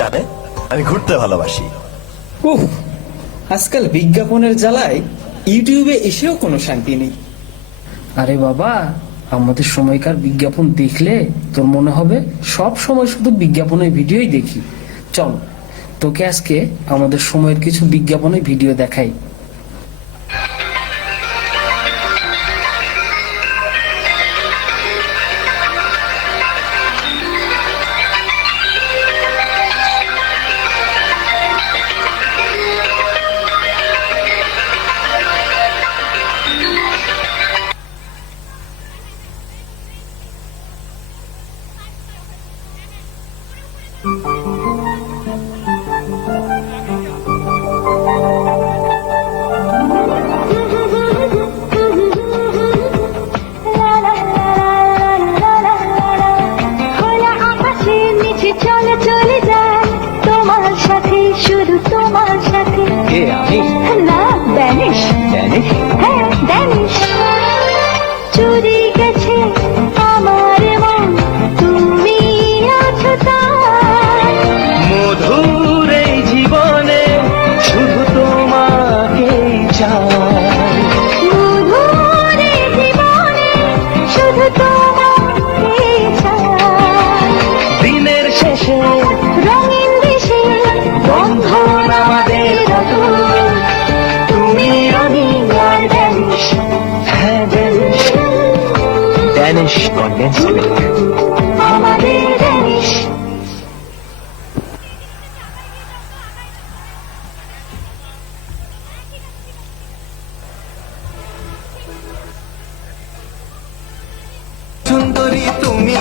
টানে আমি ঘুরতে ভালোবাসি। উফ, আজকাল বিজ্ঞাপনের জ্বালায় ইউটিউবে এসেও কোনো শান্তি নেই। আরে বাবা, আমাদের সময়কার বিজ্ঞাপন দেখলে তোর মনে হবে সব সময় শুধু বিজ্ঞাপনের ভিডিওই দেখি। চল, তোকে আজকে আমাদের সময়ের কিছু বিজ্ঞাপনের ভিডিও দেখাই।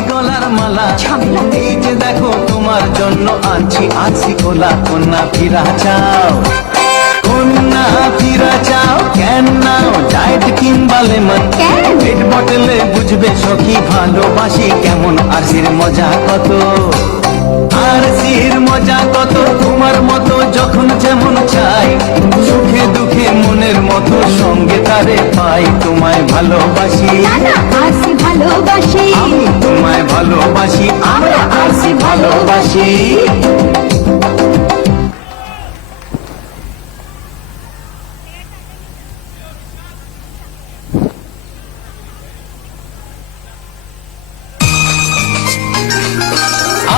গলার মালা এই যে দেখো তোমার জন্য আনছি আছি কোলা কন্যা ফিরা চাও কন্যা ফিরা চাও কেন নাও ডায়েট কিংবা লেমন পেট বটলে বুঝবে সখী ভালোবাসি কেমন আরসির মজা কত আরসির মজা কত তোমার মতো যখন যেমন চাই সুখে দুঃখে মনের মতো সঙ্গে তারে পাই তোমায় ভালোবাসি আরসি ভালোবাসি আমি তোমায় ভালোবাসি আমরা আরসি ভালোবাসি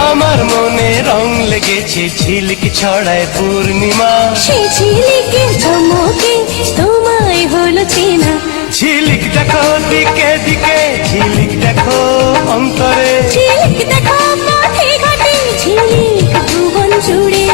আমার মনে রং লেগেছে ঝিলিক ছড়ায় পূর্ণিমা সেই ঝিলিকে চমকে তোমায় হলো চেনা ঝিলিক দেখো দিকে দিকে ঝিলিক দেখো অন্তরে ঝিলিক দেখো মাঠে ঘাটে ঝিলিক ভুবন জুড়ে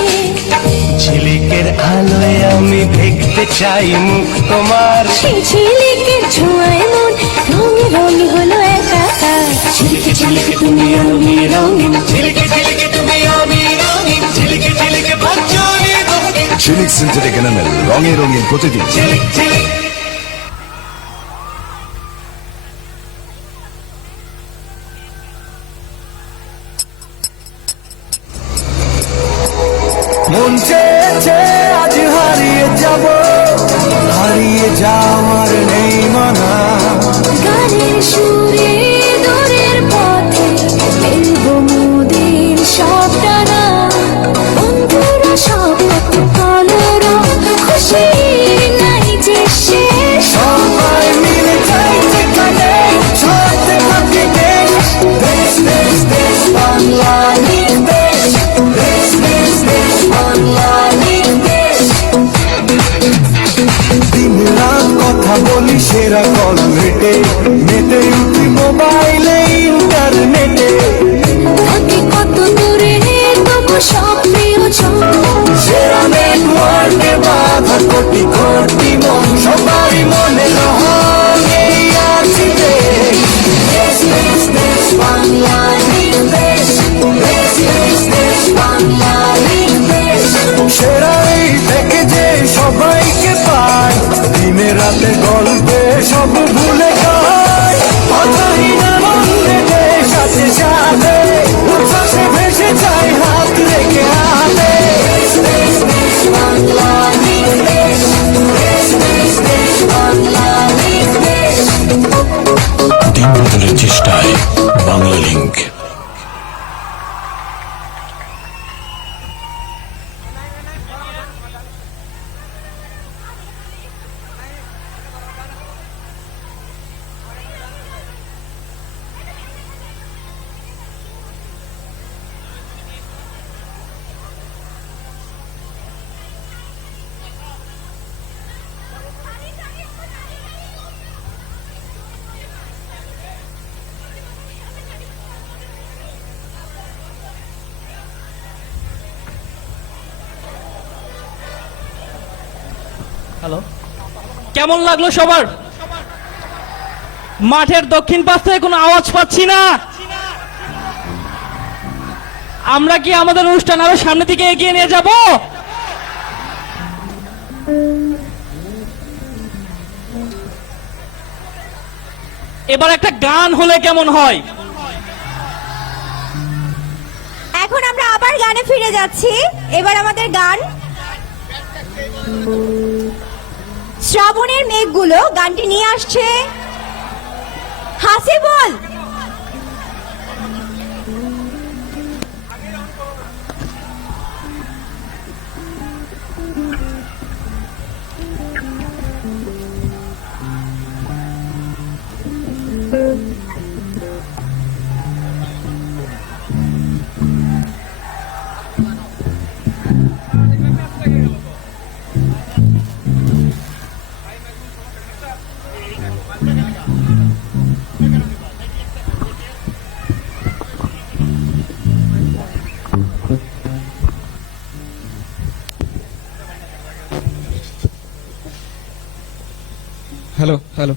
ঝিলিকের আলোয় আমি দেখতে চাই মুখ তোমার সেই ঝিলিকের ছোঁয়ায় মন রঙে রঙে হলো একাকার ঝিলিকে ঝিলিকে তুমি আমি রঙিন ঝিলিকে ঝিলিকে তুমি আমি রঙিন ঝিলিকে ঝিলিকে ভাঞ্জলি রঙিন ঝিলিক সিনথেটিক এনামেল রঙে রঙিন প্রতিদিন। ঝিলিক ঝিলিক মন চেয়েছে আজ হারিয়ে যাব হারিয়ে যাওয়ার নেই মানা গানের সুরে দূরের পথে মেলবো মোদের সব ডানা বন্ধুরা সব কত কলরা খুশি নাই যে শেষ সবাই মিলে চাইতে কাটে ছড়াতে থাকে দেশ দেশ দেশ দেশ বাংলা দেশ দেশ দেশ দেশ বাংলা দেশ দিন রাত কথা বলি সেরা কল হেঁটে মেতে উঠি মোবাইলে ইন্টারনেটে থাকে কত দূরে তবু সব প্রিয়জন সেরা নেটওয়ার্কে বাধা কোটি কোটি মন সবাই মনে রহন এই আছি দেশ দেশ দেশ দেশ বাংলা দেশ দেশ দেশ দেশ বাংলা দেশ সেরাই থেকে যে সবাইকে পায় দিনে রাতে গল্পে সব ভুলে যায় কথাহীন মনে দেশ আছে সাথে উচ্ছ্বাসে ভেসে যায় হাত রেখে হাতে দেশ দেশ দেশ বাংলা দেশ দেশ দেশ দেশ বাংলা দেশ দিন বদলের চেষ্টায় বাংলা লিংক। হ্যালো, কেমন লাগলো সবার? মাঠের দক্ষিণ পাশ থেকে কোনো আওয়াজ পাচ্ছি না। আমরা কি আমাদের অনুষ্ঠান আরো সামনের দিকে এগিয়ে নিয়ে যাব? এবার একটা গান হলে কেমন হয়? এখন আমরা আবার গানে ফিরে যাচ্ছি। এবার আমাদের গান শ্রাবণের মেঘগুলো গানটি নিয়ে আসছে হাসিবুল। হ্যালো হ্যালো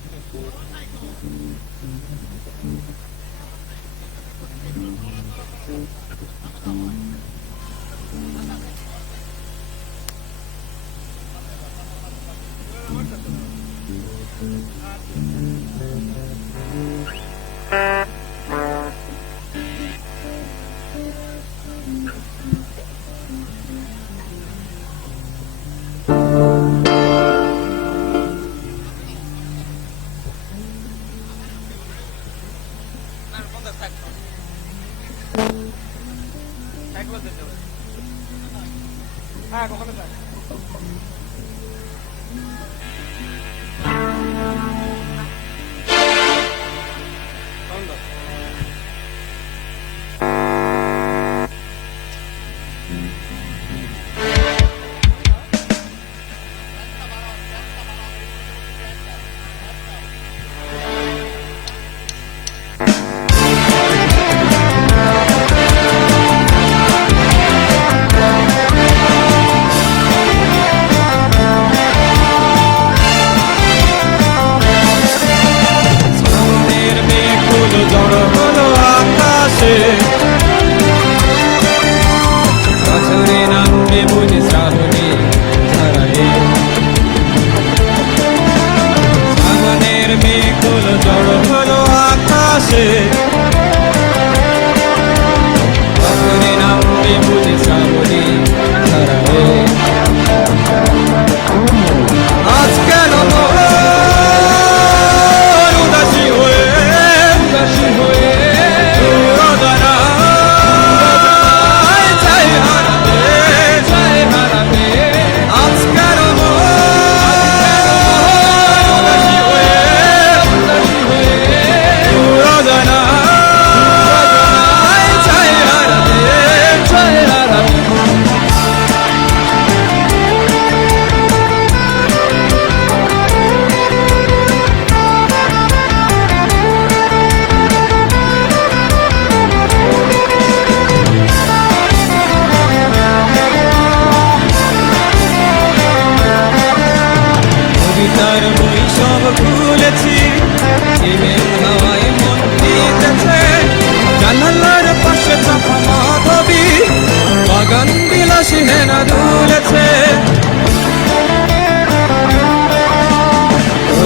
হ্যাঁ কখনো যায়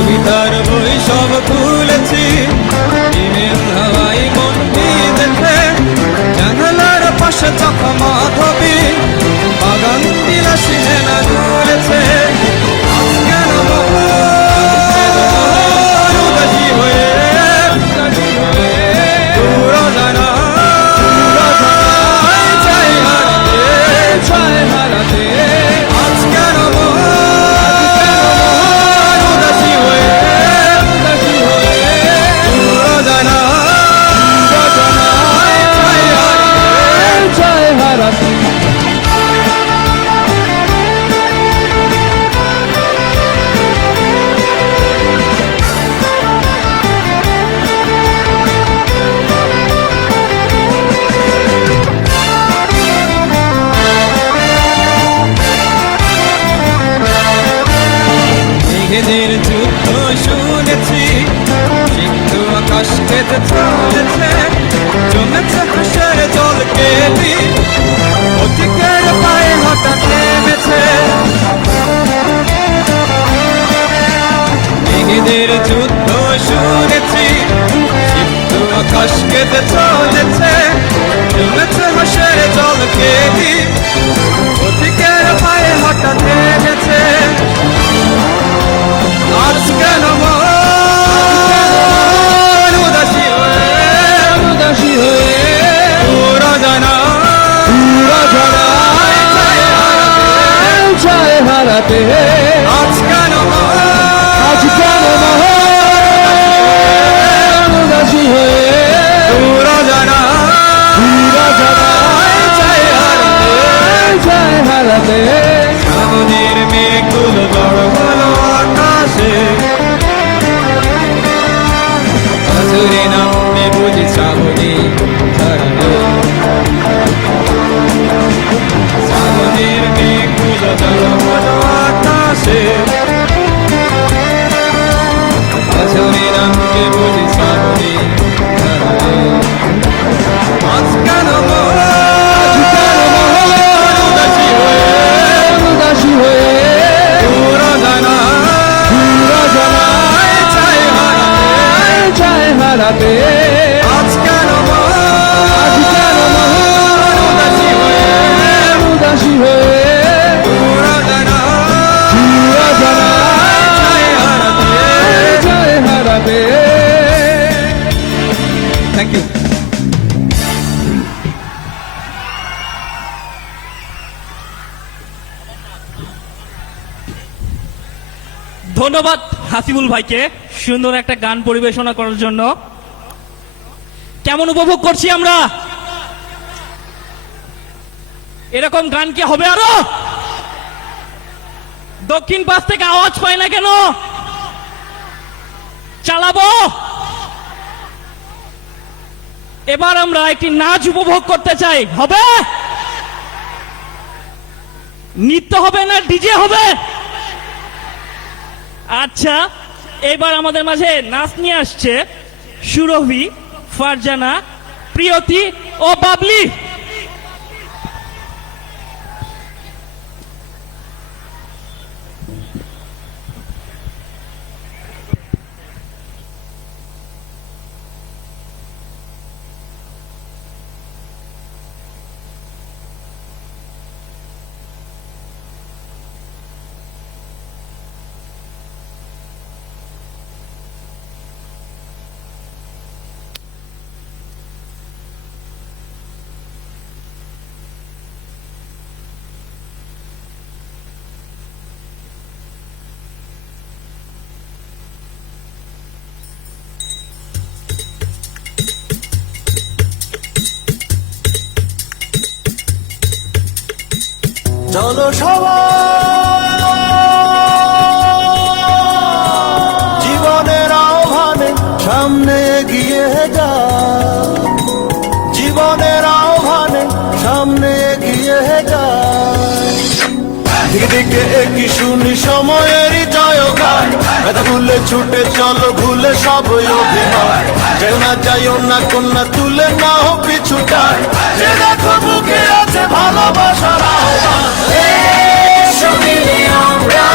কবিতার বই সব খুলেছি দিনের হাওয়ায় মন দিতেছে জানালার পাশে চাপা মাধবী বাগান বিলাসী হেনা দুলেছে কেন উদাসী হয়ে দূর জানা চাই হারাতে আজ কেন উদাসী হয়ে দূর জানা চাই হারাতে মেঘেদের যুদ্ধ শুনেছি সিন্ধু আকাশ কেটে চলেছে জমেছে হাসের জল কেলি অতিকের পায়ে হঠাৎ নেমেছে মেঘেদের যুদ্ধ শুনেছি সিন্ধু আকাশ কেটে চলেছে জমেছে হাসের জল কেলি অতিকের পায়ে হঠাৎ নেমেছে আজ কেন উদাসী হয়ে পুরা জানা চায় হারাতে আজ কেন উদাসী হয়ে পুরা জানা চায় হারাতে সামনের মেঘ পেয়ে। Thank you. ধন্যবাদ হাসিবুল ভাইকে সুন্দর একটা গান পরিবেশনা করার জন্য। কেমন উপভোগ করছি আমরা? এরকম গান কি হবে আরো? দক্ষিণ পাশ থেকে আওয়াজ পায় না কেন? চালাবো। এবার আমরা একটি নাচ উপভোগ করতে চাই। হবে? নৃত্য হবে না ডিজে হবে? আচ্ছা, এবার আমাদের মাঝে নাচ নিয়ে আসছে সুরভি, ফারজানা, প্রিয়তি ও বাবলি। চলো সবাই জীবনের আহ্বানে সামনে এগিয়ে যা, জীবনের আহ্বানে সামনে এগিয়ে যা। দিকে দিকে একই শুনি সময়েরই জয়গান, ব্যথা ভুলে ছুটে চলো ভুলে সব অভিমান। যেও না যাইও না কন্যা তুলে না হোক পিছুটান, যে দেখো বুকে আছে ভালোবাসার আহ্বান। এসো মিলে আমরা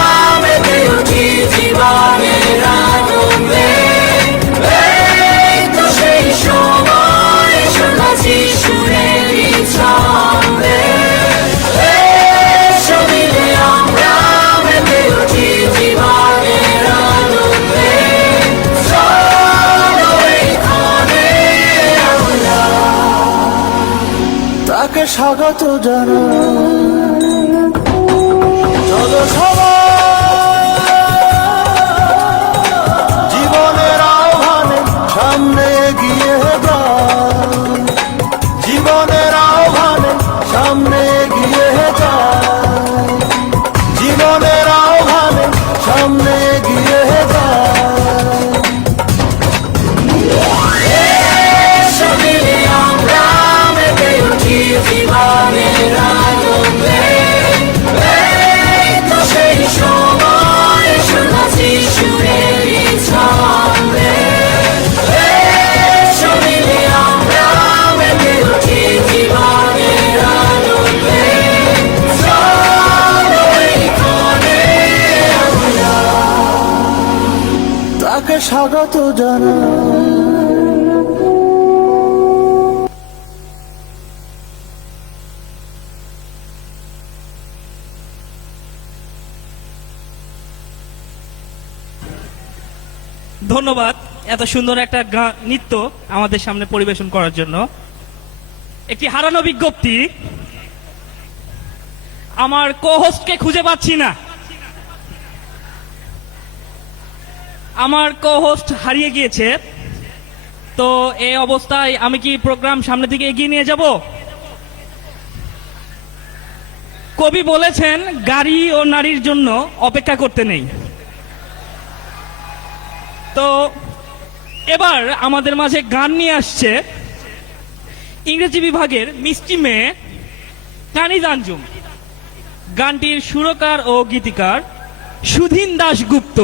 মেতে উঠি জীবনের আনন্দে, এই তো সেই সময় শোনাচ্ছি সুরেরই ছন্দে। এসো মিলে আমরা মেতে উঠি জীবনের আনন্দে, চলো এইখানে আমরা তাকে স্বাগত জানাই। চলো সবাই জীবনের আহ্বানে সামনে এগিয়ে যা, জীবনের আহ্বানে সামনে এগিয়ে যা, জীবনের আহ্বানে সামনে এগিয়ে যা। এসো মিলে আমরা মেতে উঠি জীবনের আনন্দে, এই তো সেই সময় শোনাচ্ছি সুরেরই ছন্দে। এসো মিলে আমরা মেতে উঠি জীবনের আনন্দে, চলো এইখানে আমরা তাকে স্বাগত জানাই। ধন্যবাদ এত সুন্দর একটা নৃত্য আমাদের সামনে পরিবেশন করার জন্য। একটি হারানো বিজ্ঞপ্তি, আমার কো-হোস্টকে খুঁজে পাচ্ছি না। আমার কো-হোস্ট হারিয়ে গিয়েছে। তো এই অবস্থায় আমি কি প্রোগ্রাম সামনে থেকে এগিয়ে নিয়ে যাব? কবি বলেছেন গাড়ি ও নারীর জন্য অপেক্ষা করতে নেই। তো এবার আমাদের মাঝে গান নিয়ে আসছে ইংরেজি বিভাগের মিষ্টি মেয়ে কানিজ আঞ্জুম। গানটির সুরকার ও গীতিকার সুধীন দাশগুপ্ত।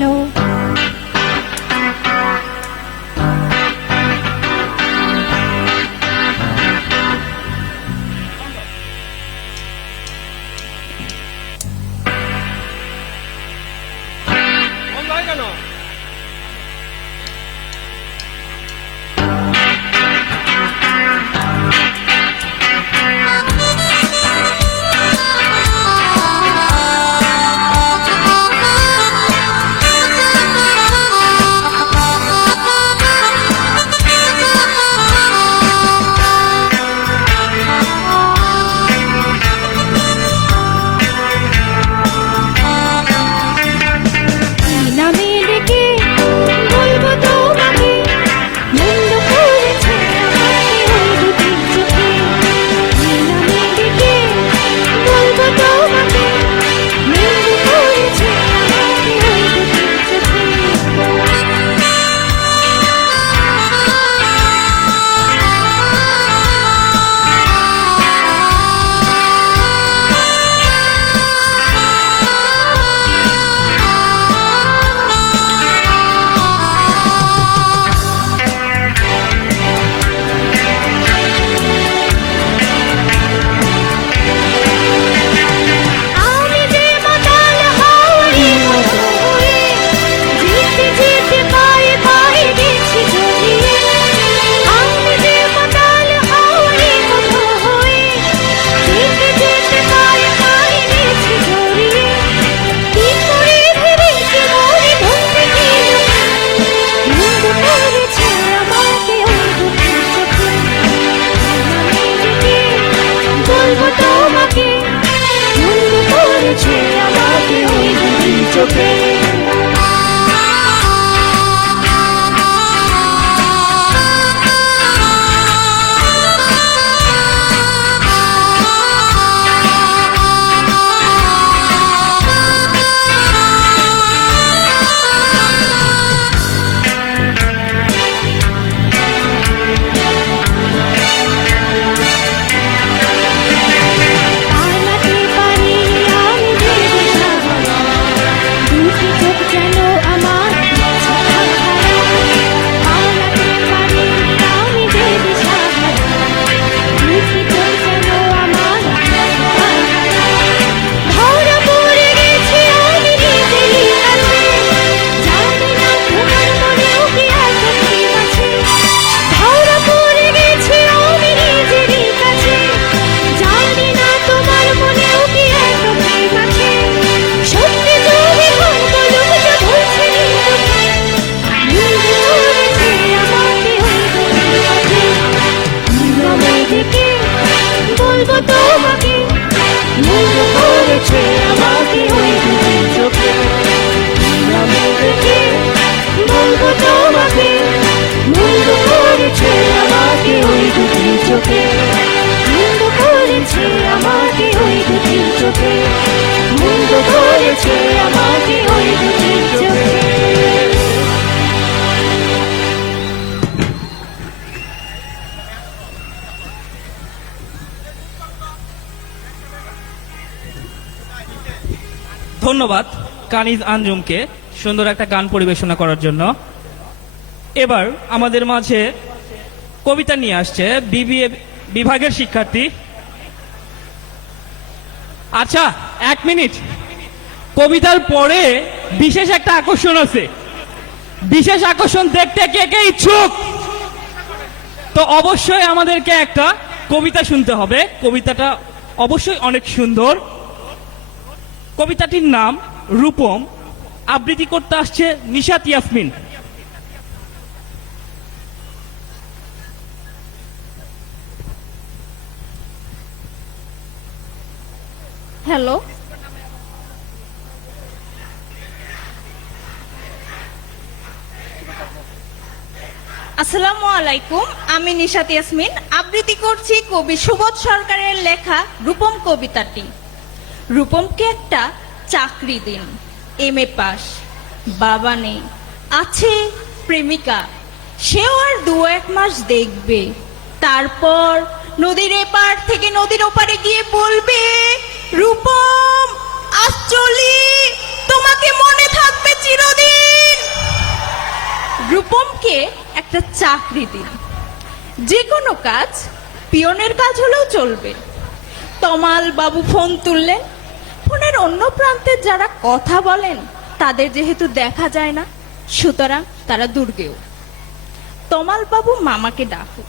ভালো। বন্ধ হয় কেন? কি নামে ডেকে বলবো তোমাকে, মন্দ করেছে আমাকে ওই দুটি চোখে। কি নামে ডেকে বলবো তোমাকে, মন্দ করেছে আমাকে ওই দুটি চোখে। আমি যে মাতাল হাওড়ি মতো হয়ে, যেতে যেতে পায়ে পায়ে গেছি জড়িয়ে। আমি যে মাতাল হাওড়ি মতো হয়ে, যেতে যেতে পায়ে পায়ে গেছি জড়িয়ে। কি করে ভেবেছি মনে ধরতে গেল, মন্দ করেছে আমাকে ওই দুটি চোখে। আমি ডেকে বলবো তোমাকে, মন্দ করেছে আমাকে ওই দুটি চোখে। পালাতে পারি আমি যে দিশাহারা, দুটি চোখ যেন আমার ইচ্ছা হারা। পালাতে পারি আমি যে দিশাহারা, দুটি চোখ যেন আমার ইচ্ছা হারা। ধরা পড়ে গেছি আমি নিজেরই কাছে, জানি না তোমার মনেও কি এত প্রেম আছে। ধরা পড়ে গেছি আমি নিজেরই কাছে, জানি না তোমার মনেও কি এত প্রেম আছে। সত্যি যদি হয় বলো যে বলছে নিজেকে, মন্দ করেছে আমাকে ওই দুটি চোখে। নীরবে ডেকে বলবো তোমাকে, মন্দ করেছে আমাকে ওই দুটি চোখে। নীরবে ডেকে বলবো তোমাকে, মন্দ করেছে আমাকে ওই দুটি চোখে। মন্দ করেছে আমাকে ওই দুটি চোখে, মন্দ করেছে আমাকে ওই দুটি চোখে। ধন্যবাদ কানিজ আঞ্জুমকে সুন্দর একটা গান পরিবেশনা করার জন্য। এবার আমাদের মাঝে কবিতা নিয়ে আসছে বিবিএ বিভাগের শিক্ষার্থী। আচ্ছা, 1 মিনিট, কবিতার পরে বিশেষ একটা আকর্ষণ আছে। বিশেষ আকর্ষণ দেখতে কে কে ইচ্ছুক? তো অবশ্যই আমাদেরকে একটা কবিতা শুনতে হবে। কবিতাটা অবশ্যই অনেক সুন্দর। কবিতাটির নাম রূপম। আবৃত্তি করতে আসছে নিশাত ইয়াসমিন। হ্যালো, আসসালামু আলাইকুম, আমি নিশাত ইয়াসমিন আবৃত্তি করছি কবি সুবোধ সরকারের লেখা রূপম কবিতাটি। রূপমকে একটা চাকরি দিন, MA পাস, বাবা নেই, আছে প্রেমিকা, সেও আর 2-1 মাস দেখবে। তারপর নদীর এপার থেকে নদীর ওপারে গিয়ে বলবে, রূপম আজ চলি, তোমাকে মনে থাকবে চিরদিন। একটা চাকরি দিন। যে কোনো কাজ, পিয়নের কাজ হলেও চলবে। তমাল বাবু ফোন তুললেন। ফোনের অন্য প্রান্তে যারা কথা বলেন তাদের যেহেতু দেখা যায় না, সুতরাং তারা দুর্গেও। তমাল বাবু মামাকে ডাকুক,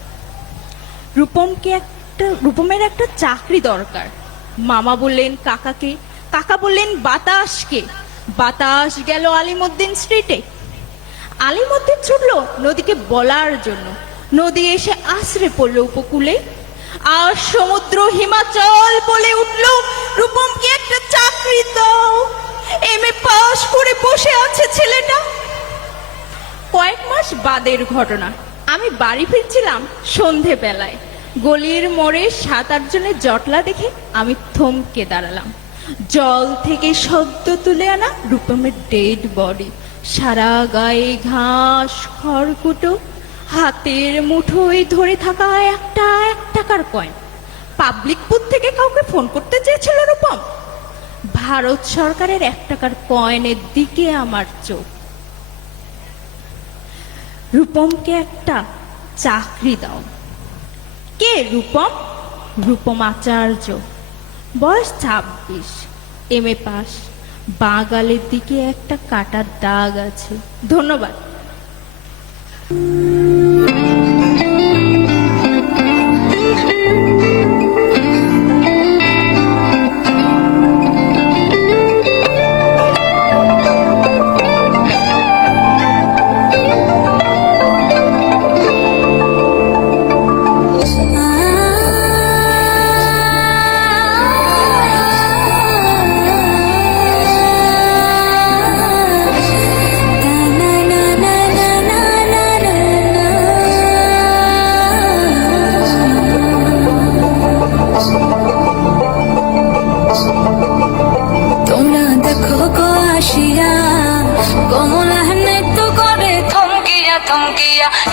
রূপমের একটা চাকরি দরকার। মামা বললেন কাকাকে, কাকা বললেন বাতাসকে। বাতাস গেল আলিমুদ্দিন স্ট্রিটে। আলিমুদ্দিন ছুটলো নদীকে বলার জন্য। নদী এসে আশ্রে পড়লো উপকূলে। আর সমুদ্র হিমাচল বলে উঠল, রূপমকে একটা চাকরি দাও। এমএ পাশ করে বসে আছে ছেলেটা। কয়েক মাস বাদের ঘটনা। আমি বাড়ি ফিরছিলাম সন্ধেবেলায়। গলির মোড়ে 7-8 জনের জটলা দেখে আমি থমকে দাঁড়ালাম। জল থেকে সদ্য তুলে আনা রূপমের ডেড বডি, সারা গায়ে ঘাস, খড়কুটো, হাতের মুঠোয় ধরে থাকা একটা 1 টাকার কয়েন। পাবলিক বুথ থেকে কাউকে ফোন করতে চেয়েছিল রূপম। ভারত সরকারের 1 টাকার কয়েনের দিকে আমার চোখ। রূপমকে একটা চাকরি দাও। কে রূপম? রূপম আচার্য, বয়স 26, এমএ পাস, বাগালের দিকে একটা কাটার দাগ আছে। ধন্যবাদ।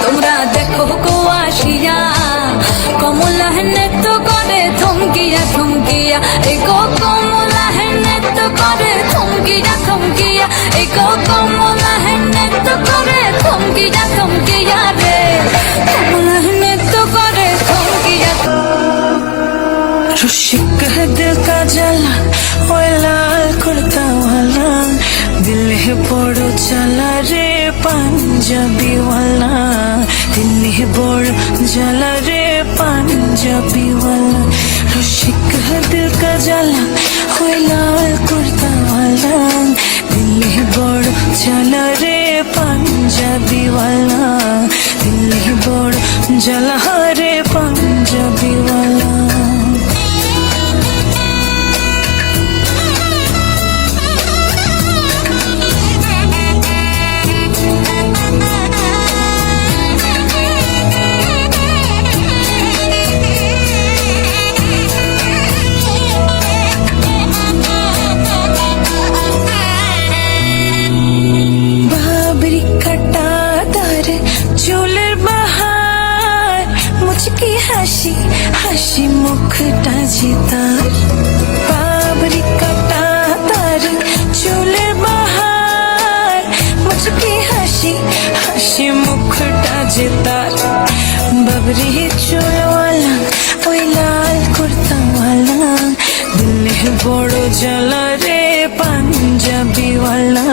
তোমরা দেখো গো আসিয়া, কমলা হেনে তো করে থমকিয়া থমকিয়া, এই গো কমলা হেনে তো করে থমকিয়া থমকিয়া, এই গো কমলা হেনে তো করে থমকিয়া থমকিয়া রে, কমলা হেনে তো করে থমকিয়া। রসিক দিল কা জ্বালা ওই লাল কুর্তা वाला, दिल है बड़ो चला रे पंजाबी वाला, दिल है बड़ो चला रे पंजाबी वाला, रसिक है दिल का जला ओए लाल कुर्ता वाला, दिल है बड़ो चला रे पंजाबी वाला, दिल है बड़ो जला रे पंजाबी वाला। হাসি হাসি মুখটা জিতার, বাবরি কাটা তার চুলের বাহার, মুচকি হাসি হাসি মুখটা জিতার, বাবরি চুলওয়ালা ওই লাল কুর্তাওয়ালা, দিলে বড় জ্বালা রে পাঞ্জাবি ওয়ালা,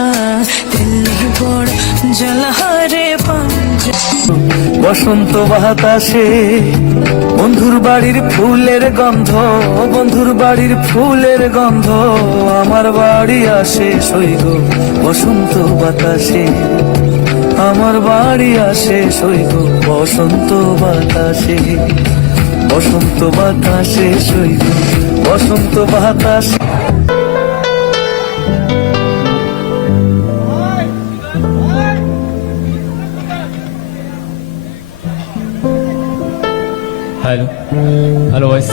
দিলে বড় জ্বালা রে পাঞ্জাবি। বসন্ত বাতাসে বন্ধুর বাড়ির ফুলের গন্ধ, বন্ধুর বাড়ির ফুলের গন্ধ, আমার বাড়ি আসে সৈগ বসন্ত বাতাসে, আমার বাড়ি আসে সৈগ বসন্ত বাতাসে, বসন্ত বাতাসে সৈগ বসন্ত বাতাসে। হ্যালো হ্যালো ভয়েস,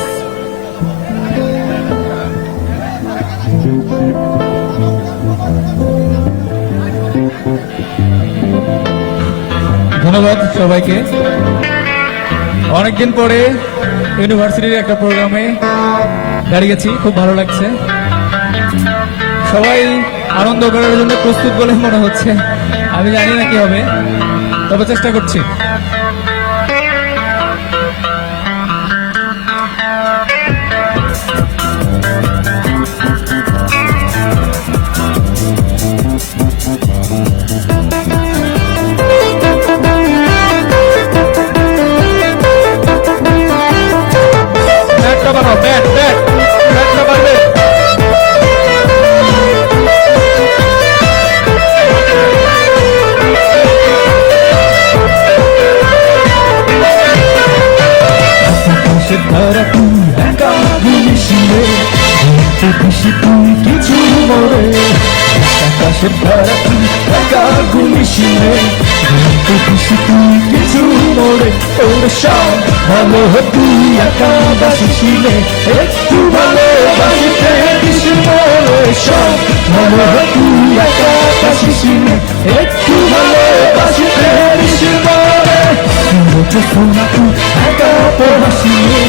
ধন্যবাদ সবাইকে। অনেকদিন পরে ইউনিভার্সিটির একটা প্রোগ্রামে দাঁড়িয়েছি, খুব ভালো লাগছে। সবাই আনন্দ করার জন্য প্রস্তুত বলে মনে হচ্ছে, আমি জানি না কি হবে। তবে চেষ্টা করছি। ব্যাটটা বানাও, ব্যাটটা বাড়বে। আকাশের ধারা তুই একা ভুলিসিলে, ঘুমতে দিশি তুই কিছু মরে। আকাশের ধারা তুই একা ঘুমিসিলে, ঘুমতে দিশি তুই কিছু মরে। ওর সব ভালো তুই একা বাসিসিলে, একটু ভালোবাসিতে দিশি মরে। সব ভালো তুই একা বাসিসিলে, একটু ভালোবাসিতে দিশি মরে। সোনা তুই একা হাসিলে,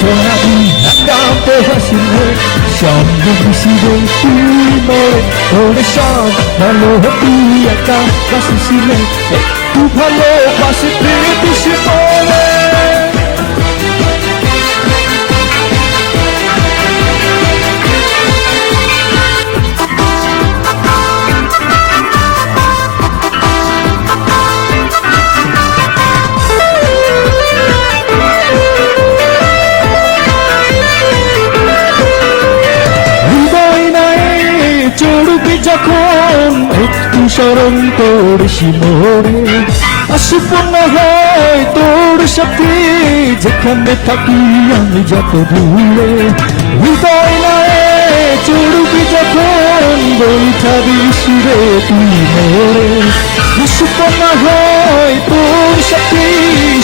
সোনা তুই একা হাসিলে, সঙ্গে মিশিলে তুই মরে। ওরে সব ভালো তুই একা বাসিসিলে, একটু ভালোবাসিতে দিশি মরে। যখন একটু স্মরণ করিস মোরে, অসুপন্ন হয় তোর সাথে যেখানে থাকি আমি যত দূরে। হৃদয় নয় চড়বি যখন বৈঠাবি সুরে তুই মোরে, অসুপন্ন হয় তোর সাথে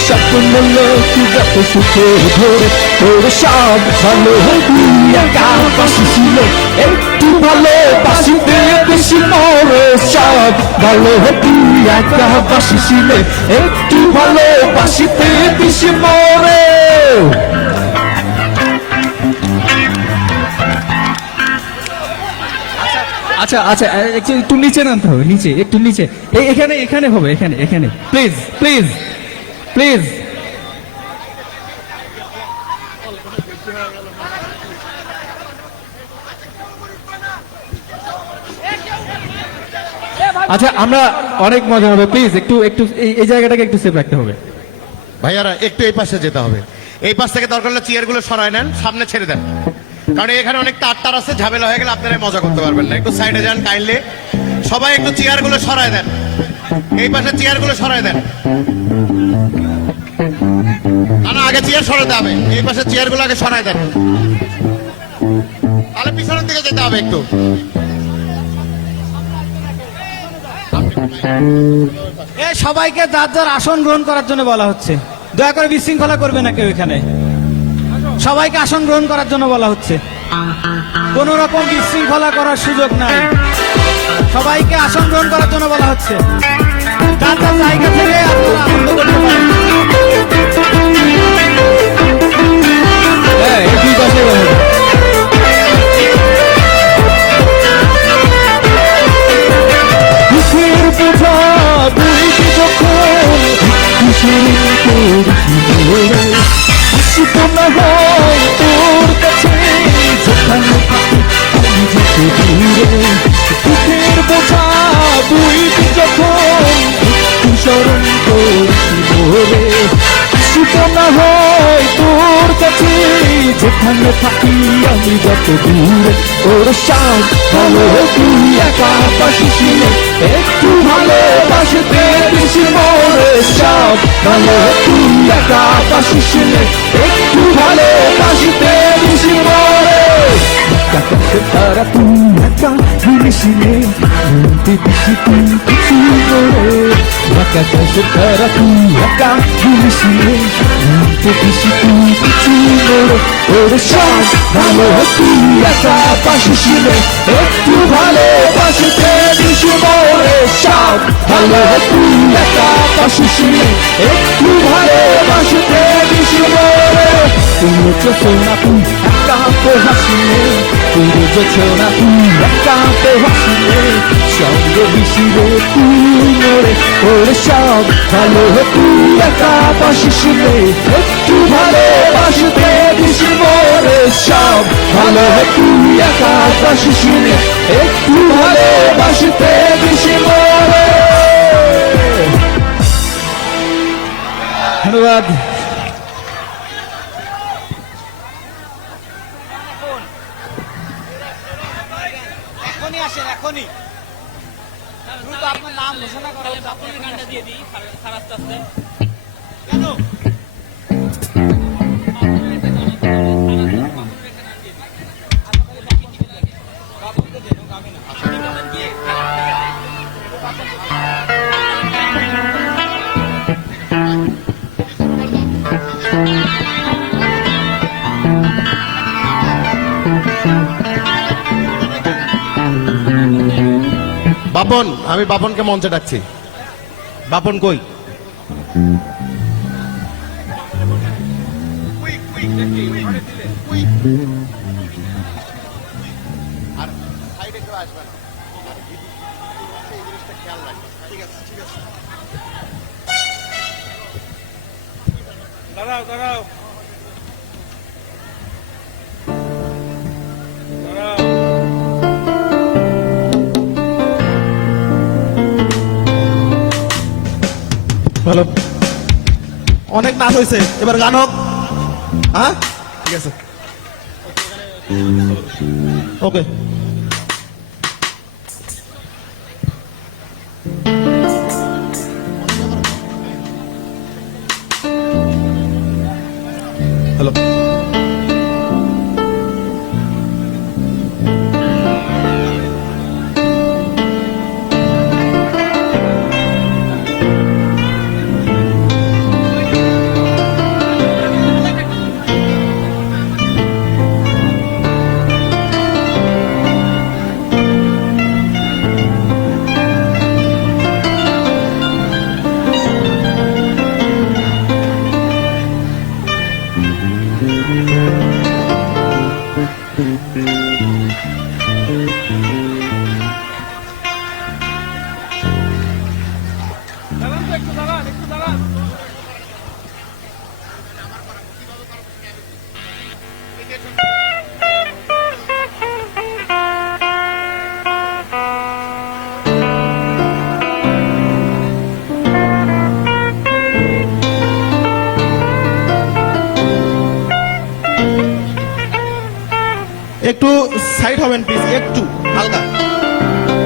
স্বপ্ন লোক যত সুখে ধরে। তোর সব ভালো তুই একা বাসিসিলে, একটু ভালোবাসিতে বেশি মরে। সব ভালো তুই একা বাসিসিলে, একটু ভালোবাসিতে বেশি মরে। আচ্ছা আচ্ছা, একটু নিচে নামতে হবে, নিচে একটু নিচে। এখানে এখানে হবে, এখানে এখানে প্লিজ প্লিজ প্লিজ। আচ্ছা আমরা অনেক মজা হবে, প্লিজ একটু একটু এই জায়গাটাকে একটু সেভ রাখতে হবে। ভাইয়ারা একটু এই পাশে যেতে হবে, এই পাশ থেকে দরকার হলে চেয়ার গুলো সরায় নেন, সামনে ছেড়ে দেন, কারণ এখানে অনেক তার আছে, ঝামেলা হয়ে গেলে আপনারা মজা করতে পারবেন না। একটু সাইডে যান কাইন্ডলি, সবাই একটু চেয়ার গুলো সরায় দেন, এই পাশে চেয়ার গুলো সরায় দেন। না আগে চেয়ার সরাতে হবে, এই পাশে চেয়ার গুলো আগে সরায় দেন, তাহলে পিছনের দিকে যেতে হবে একটু। সবাইকে যার যার আসন গ্রহণ করার জন্য বলা হচ্ছে, দয়া করে বিশৃঙ্খলা করবে না কেউ এখানে। সবাইকে আসন গ্রহণ করার জন্য বলা হচ্ছে, কোন রকম বিশৃঙ্খলা করার সুযোগ নাই। সবাইকে আসন গ্রহণ করার জন্য বলা হচ্ছে, যার যার জায়গা থেকে আপনারা আনন্দ করতে পারেন। দুই পাশে তোর কাছে যেখানে দুঃখের বোঝা তুই যখন স্মরণ করিস, সুপনা হয় তোর কাছে যেখানে থাকি আমি যত দূরে। তোর সব ভালো তুই একা বাসিসিলে, একটু ভালোবাসতে বেশি মরে। সব ভালো তুই একা বাসিসিলে, একটু ভালোবাসতে বেশি মরে। তারা তুই একা ভুলিসিলে, ঘুমতে বেশি তুই কিছু মরে। তারা তুই একা ভুলিসিলে, ঘুমতে বেশি তুই কিছু মরে। ওর সব ভালো তুই একা বাসিসিলে, একটু ভালোবাসতে বেশি মরে। সব ভালো তুই একা বাসিসিলে, একটু ভালোবাসতে বেশি মরে। তুমি চোখে না তুই একা হাসিলে, তুমি চোখে না তুই একা হাসিলে, সঙ্গে মিশিলে তুই মরে। ওর সব ভালো তুই একা বাসিস নে একটু ভালোবাসতে দিস মোরে সব ভালো তুই একা বাসিস নে একটু ভালোবাসতে দিস মোরে ধন্যবাদ এখনই আসেন এখনই দ্রুত আপনার নাম ঘোষণা করা হচ্ছে আপনি গানটা দিয়ে দিই স্যার আস্তে আস্তে কেন বাপন, আমি বাপনকে মঞ্চে ডাকছি। বাপন কই? আর সাইডে কেউ আসবে না। এই জিনিসটা খেয়াল রাখবেন। ঠিক আছে, ঠিক আছে। দাঁড়াও দাঁড়াও দাঁড়াও। ভালো অনেক নাচ হয়েছে এবার গান হোক হ্যাঁ ঠিক আছে ওকে হ্যালো দাঁড়ান তো, একটু দাঁড়ান, একটু দাঁড়ান। একটু সাইড হবেন প্লিজ একটু হালকা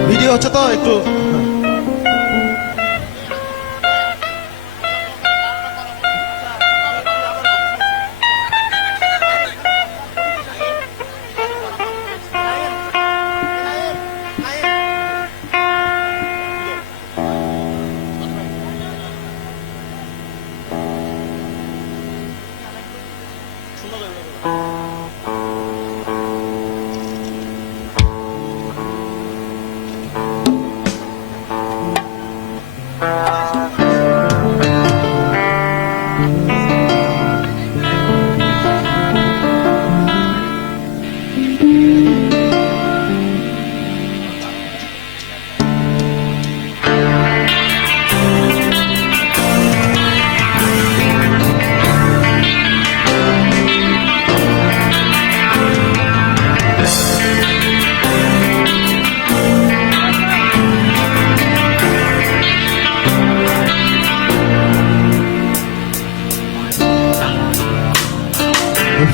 ভিডিও হচ্ছে তো একটু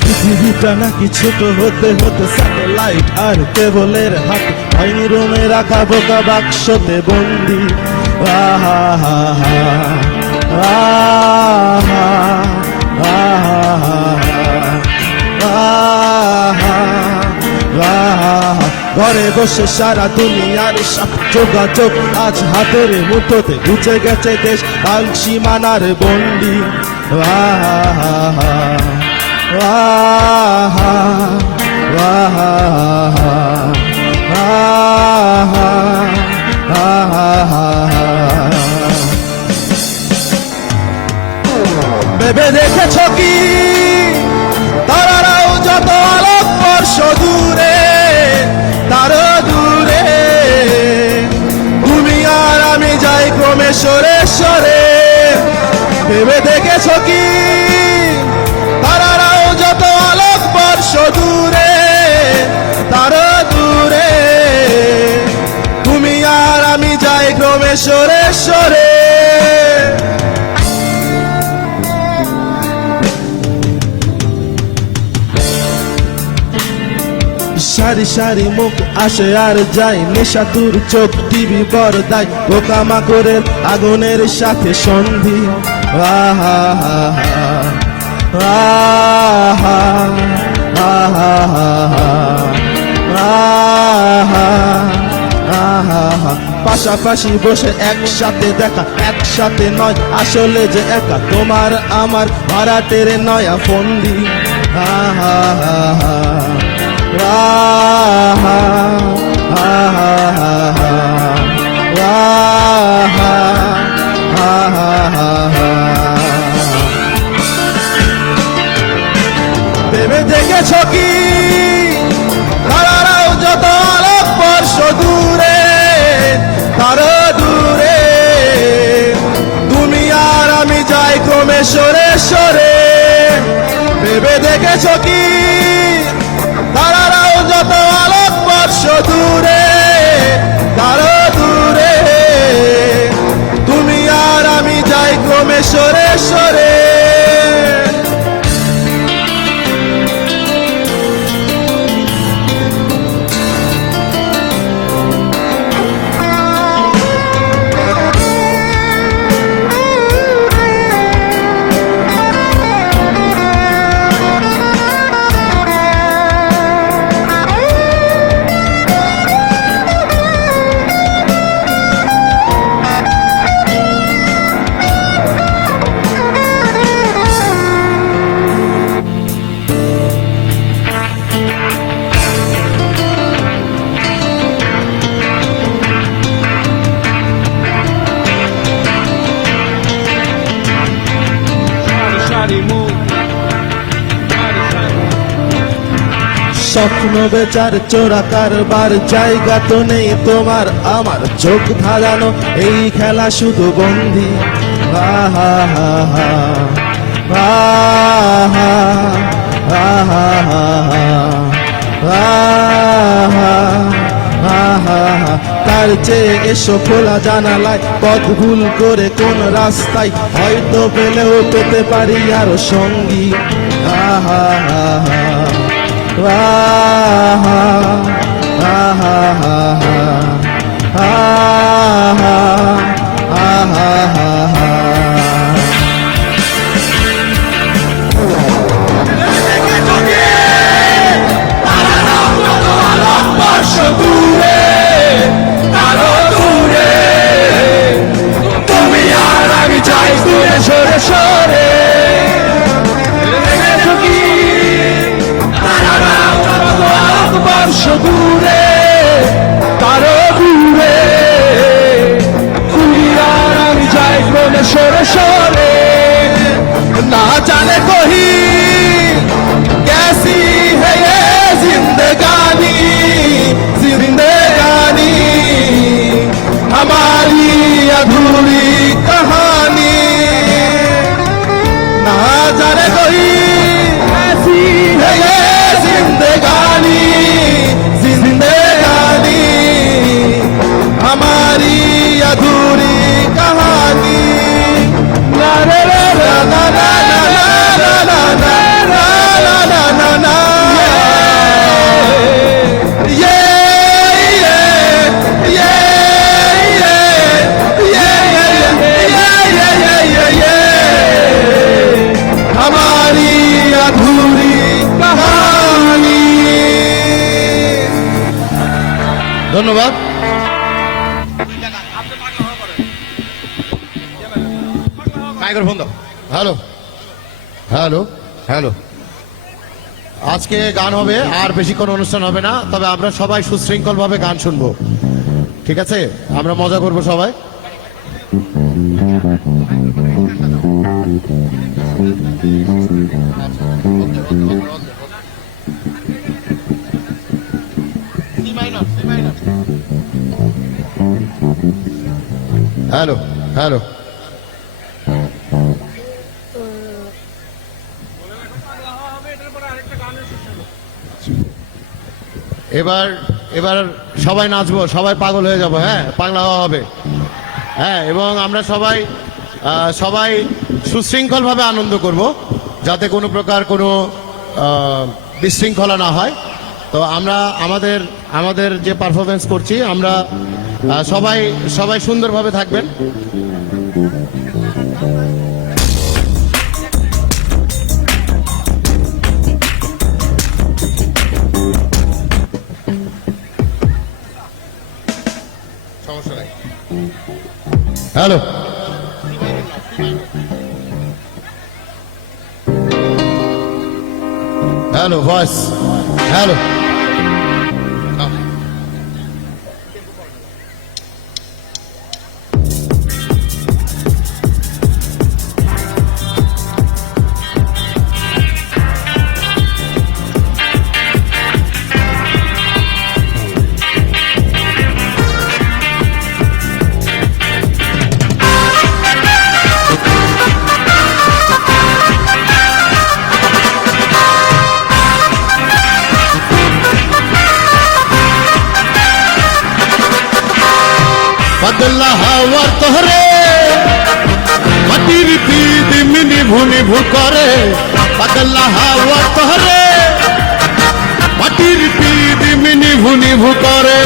পৃথিবীটা নাকি ছোট হতে হতে স্যাটেলাইট আর কেবলের হাত আইন রুমে রাখা বোকা বাক্সতে বন্দি আহা হা হা আহা আহা আহা ঘরে বসে সারা দুনিয়ার সব যোগাযোগ আজ হাতের মুঠোতে ঘুচে গেছে দেশ কাল সীমানার বন্দি আহা আহা আহা আহা আহা ভেবে দেখেছ কি তারারাও যত আলোক বর্ষ দূরে তার দূরে তুমি আর আমি যাই ক্রমে সরে সরে সরে ভেবে দেখেছো কি তারারাও যত আলোক বর্ষ দূরে তারা দূরে তুমি আর আমি যাই ক্রমে সরে সরে সারি সারি মুখ আসে আর যায় নেশাতুর চোখ টিভি পর্দায় পোকামাকড়ের আগুনের সাথে সন্ধি আহা হা হা আহা আহা আহা আহা পাশাপাশি বসে একসাথে দেখা একসাথে নয় আসলে যে একা তোমার আমার ভাড়াটের নয়া ফন্দি আহা হা ভেবে দেখেছ কি তারারাও যত আলোক বর্ষ দূরে তারা দূরে তুমি আর আমি যাই ক্রমে সরে সরে ভেবে দেখেছ কি তারারাও যত আলোক বর্ষ দূরে তারা দূরে তুমি আর আমি যাই ক্রমে সরে সরে স্বপ্ন বেচার চোরা কারবার জায়গা তো নেই তোমার আমার চোখ ধারানো এই খেলা শুধু বন্দি আহা হা হা আহা আহা আহা আহা তার চেয়ে এসো খোলা জানালায় পথ ভুল করে কোন রাস্তায় হয়তো পেলেও পেতে পারি আরো সঙ্গী আহা আহা আহা আহা আহা আহা আহা দূরে আরো দূরে তুমি আর আমি যাই দূরে সরে সরে বর্ষ দূরে তারো দূরে তুমি আর আমি যাই ক্রমে সরে সরে না জানে কহি कैसी है ये जिंदगानी जिंदगानी हमारी अधूरी कहानी ना जाने कोई कैसी है ये जिंदगानी जिंदगानी हमारी अधूरी कहानी ला ला ला ला ला ला ला ला ধন্যবাদ মাইক্রোফোন দাও হ্যালো হ্যালো হ্যালো আজকে গান হবে আর বেশিক্ষণ অনুষ্ঠান হবে না তবে আমরা সবাই সুশৃঙ্খল ভাবে গান শুনবো ঠিক আছে আমরা মজা করবো সবাই C minor হ্যালো হ্যালো এবার এবার সবাই নাচবো, সবাই পাগল হয়ে যাবো, হ্যাঁ, পাগলা হওয়া হবে, হ্যাঁ, এবং আমরা সবাই সবাই সুশৃঙ্খলভাবে আনন্দ করব, যাতে কোনো প্রকার কোনো বিশৃঙ্খলা না হয়। তো আমরা আমাদের আমাদের যে পারফরমেন্স করছি আমরা সবাই সবাই সুন্দরভাবে থাকবেন। সমস্যা নাই। হ্যালো হ্যালো ভয়েস হ্যালো बदला हवा तोहरे माटिर पीद मिनी भुनी भुकरे बदला हवा तोहरे माटिर पीद मिनी भुनी भुकरे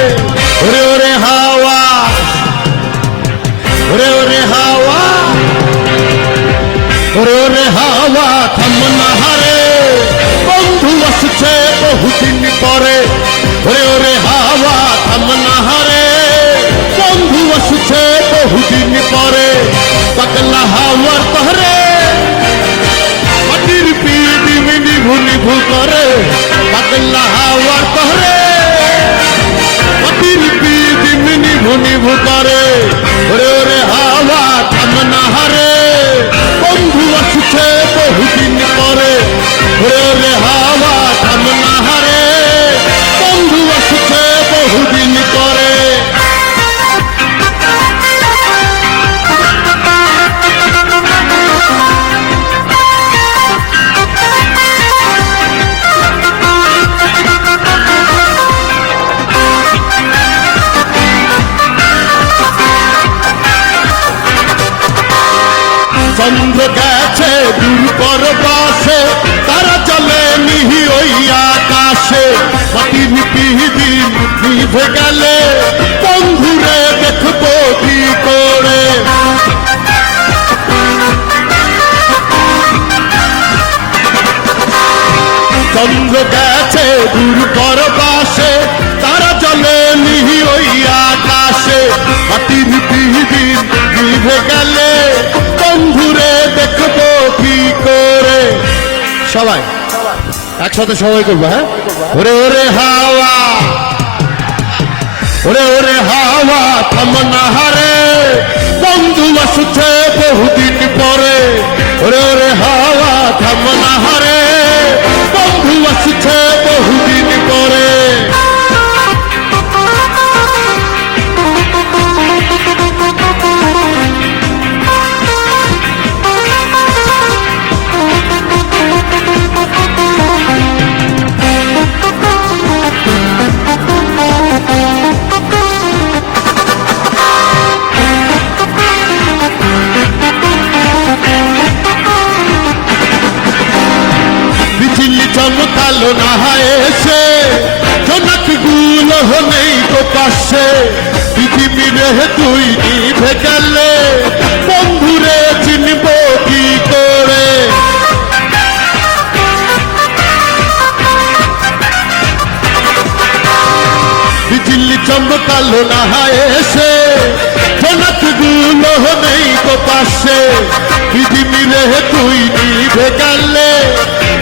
ओरे ओरे हवा ओरे ओरे हवा ओरे ओरे हवा थमना हरे बंधु असछे बहुदिन परे ओरे ओरे हवा थमना हरे बंधु असुछे बहुदिन परे पगला हावर तोहरे माटिर पीद मिनी भुनी भुकरे पगला हावर तोहरे माटिर पीद मिनी भुनी भुकरे ओरे ओरे हावा थमना हरे बंधु असुछे बहुदिन परे ओरे ओरे हावा थमना हरे बंधु असुछे बहुदिन परे চন্দ্র গেছে দূর পরবাসে তারা চলে মিহি ওই আকাশে মাটির পিহিদি নিভে গেলে বন্ধুরে দেখবো কি করে চন্দ্র গেছে দূর পরবাসে তারা চলে মিহি ওই আকাশে মাটির পিহিদি নিভে গেলে বন্ধুরে দেখবো কি করে সবাই একসাথে সবাই করবো, হ্যাঁ, ওরে ওরে হাওয়া ওরে ওরে হাওয়া থামনা হারে বন্ধু আসছে বহুদিন পরে ওরে ওরে হাওয়া থামনা হারে বন্ধু আসছে বহুদিন পরে চমকালো না এসে জনক গুলো নেই তো পাশে পৃথিবীর তুই নিভে গেলে বন্ধুরে চিনব কি করে বিজলি চমকালো না এসে জনক গুলো নেই তো পাশে পৃথিবীর তুই নিভে গেলে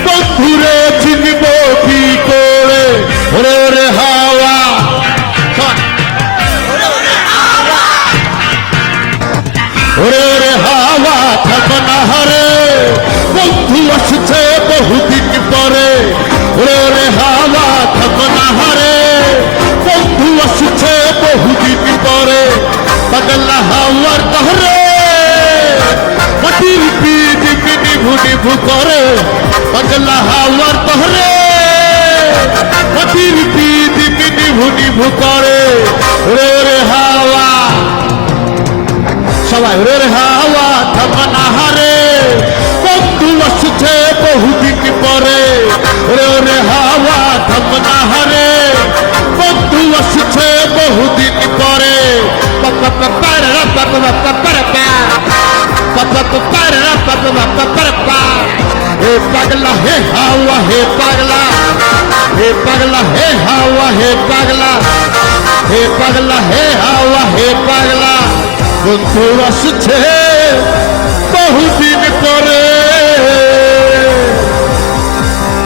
বন্ধুরে চিনব কি করে ওরে ওরে হাওয়া ওরে ওরে হাওয়া থাকনা হারে বন্ধু আসছে বহুদিন পরে ওরে ওরে হাওয়া থাকনা হারে বন্ধু আসছে বহুদিন পরে পাগলা হাওয়ার তহরে মাটির পিঠ নিভু নিভু করে পাগলা হাওয়ার তহরে মাটির পিঠ নিভু নিভু করে রে রে হাওয়া সবাই রে রে হাওয়া থামনা হারে বন্ধু আসছে বহুদিন পরে রে রে হাওয়া থামনা হারে বন্ধু আসছে বহুদিন পরে हे पगला हे हावा हे पगला हे पगला हे हावा हे पगला हे पगला हे हावा हे पगला बंधु আসছে বহুদিন পরে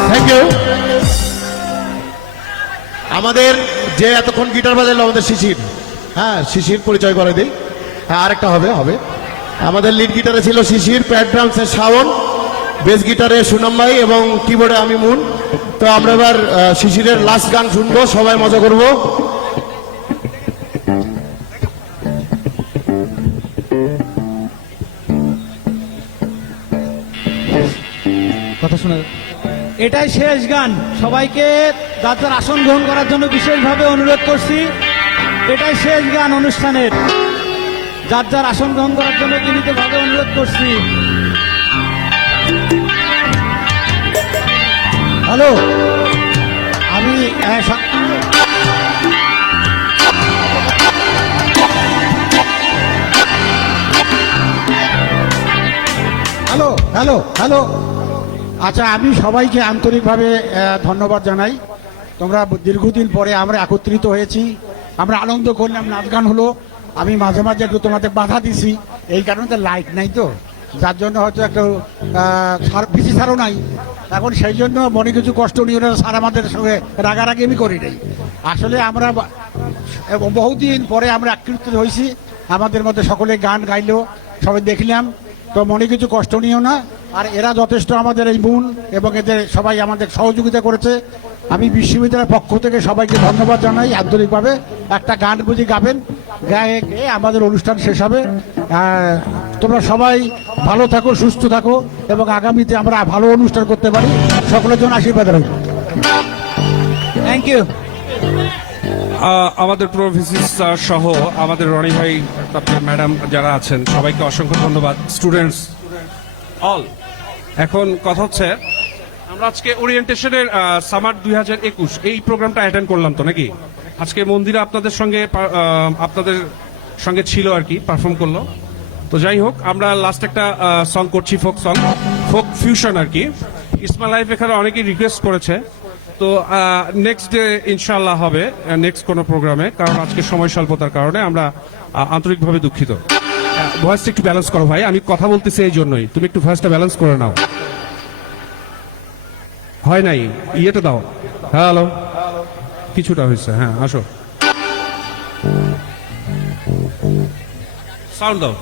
থ্যাংক ইউ আমাদের যে এতক্ষণ গিটার বাজালো আমাদের শিশির হ্যাঁ শিশির পরিচয় করে দিই হ্যাঁ আরেকটা হবে হবে আমাদের লিড গিটারে ছিল শিশির প্যাড ড্রামসে শাওন বেস গিটারে সুনাম ভাই এবং কিবোর্ডে আমি মুন তো আমরা এবার শিশিরের লাস্ট গান শুনবো সবাই মজা করব কথা শোনা এটাই শেষ গান সবাইকে যার যার আসন গ্রহণ করার জন্য বিশেষভাবে অনুরোধ করছি এটাই শেষ গান অনুষ্ঠানের যার যার আসন গ্রহণ করার জন্য বিনীতভাবে অনুরোধ করছি হ্যালো আমি হ্যালো হ্যালো হ্যালো আচ্ছা আমি সবাইকে আন্তরিকভাবে ধন্যবাদ জানাই তোমরা দীর্ঘদিন পরে আমরা একত্রিত হয়েছি আমরা আনন্দ করলাম নাচ গান হলো আমি মাঝে মাঝে একটু তোমাদের বাধা দিছি এই কারণে তো লাইট নাই তো যার জন্য হয়তো একটু বেশি ছাড়ও নাই এখন সেই জন্য মনে কিছু কষ্ট নিয়ে স্যার আমাদের সঙ্গে রাগারাগি আমি করি নাই আসলে আমরা বহুদিন পরে আমরা একত্রিত হয়েছি আমাদের মধ্যে সকলে গান গাইলো সবাই দেখলাম তো মনে কিছু কষ্ট নিও না আর এরা যথেষ্ট আমাদের এই মন এবং এদের সবাই আমাদের সহযোগিতা করেছে আমি বিশ্ববিদ্যালয়ের পক্ষ থেকে সবাইকে ধন্যবাদ জানাই আন্তরিকভাবে একটা গান বুঝি গাবেন গায়ে গেয়ে আমাদের অনুষ্ঠান শেষ হবে তোমরা সবাই ভালো থাকো সুস্থ থাকো এবং আগামীতে আমরা ভালো অনুষ্ঠান করতে পারি সকলের জন্য আশীর্বাদ রইল থ্যাংক ইউ আমাদের প্রফেসর স্যার সহ আমাদের রনি ভাই তারপরে ম্যাডাম যারা আছেন সবাইকে অসংখ্য ধন্যবাদ স্টুডেন্টস অল এখন কথা হচ্ছে আমরা আজকে ওরিয়েন্টেশনের সামার 2021 এই প্রোগ্রামটা অ্যাটেন্ড করলাম তো নাকি আজকে মন্দিরা আপনাদের সঙ্গে ছিল আর কি পারফর্ম করলো তো যাই হোক আমরা লাস্ট একটা সং করছি ফোক ফিউশন আর কি ইসমা লাইফ এখানে অনেকেই রিকোয়েস্ট করেছে তো নেক্সট ডে ইনশাআল্লাহ হবে নেক্সট কোনো প্রোগ্রামে কারণ আজকে সময় স্বল্পতার কারণে আমরা আন্তরিকভাবে দুঃখিত ভয়েসটা একটু ব্যালেন্স করো ভাই আমি কথা বলতেছি এই জন্যই তুমি একটু ভয়েসটা ব্যালেন্স করে নাও হয় নাই ইয়েটা দাও হ্যালো কিছুটা হয়েছে হ্যাঁ আসো সাউন্ড দাও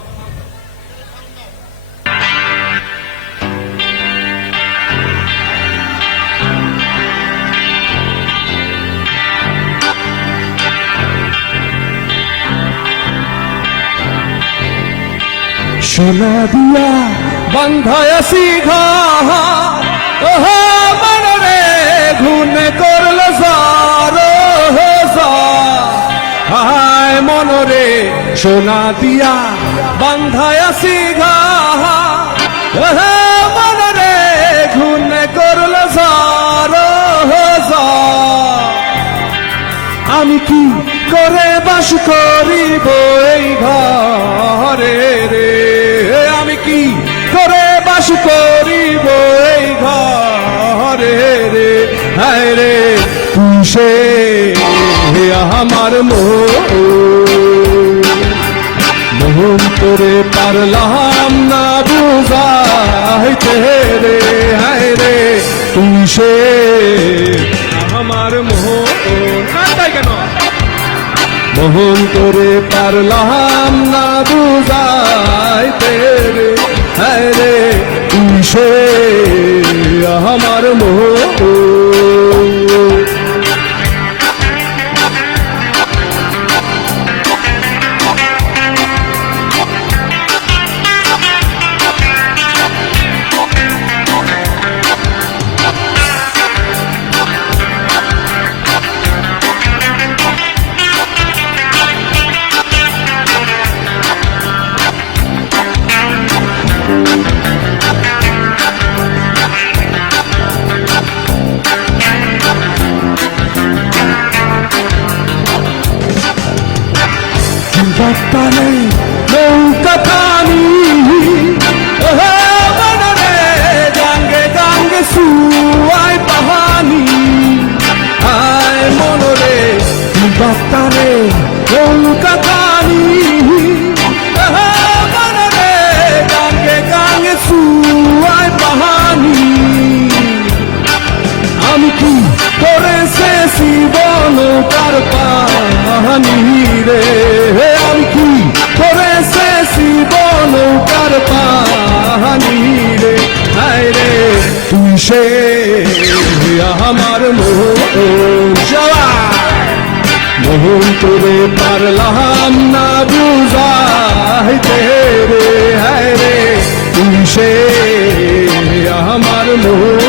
সোনা দিয়া বান্ধায় সিঘা ওহো মনরে ঘুনে করল হায় মনরে সোনা দিয়া বান্ধায় সিঘা ওহো মনরে ঘুনে করল আমি কি করে বাস করিব এই ঘরে রে আমি কি করে বাস করিব এই ঘরে রে হায় রে তুষে আমার মোহন তোরে পারলাম না বুঝাইতে রে হায় রে তুষে আমার কেন মোহন তোরে পারলাম না বুঝাইতে রে হায় রে তুষে আমার বাতানে নৌকা খানি মনরে গাঙ্গে গাঙ্গে সুয়াই পাহানি আয় মনরে বাতানে নৌকা খানি মনরে গাঙ্গে গাঙ্গে সুয়াই পাহানি আমি কি করেছে জীবন তার পাহানি রে আমি কি করেছে জীবন তার পাহানি রে হায় রে তুই সে আমার মোহন মোহন তোরে পারলাম না বুঝাইতে রে হায় রে তুই সে আমার মোহন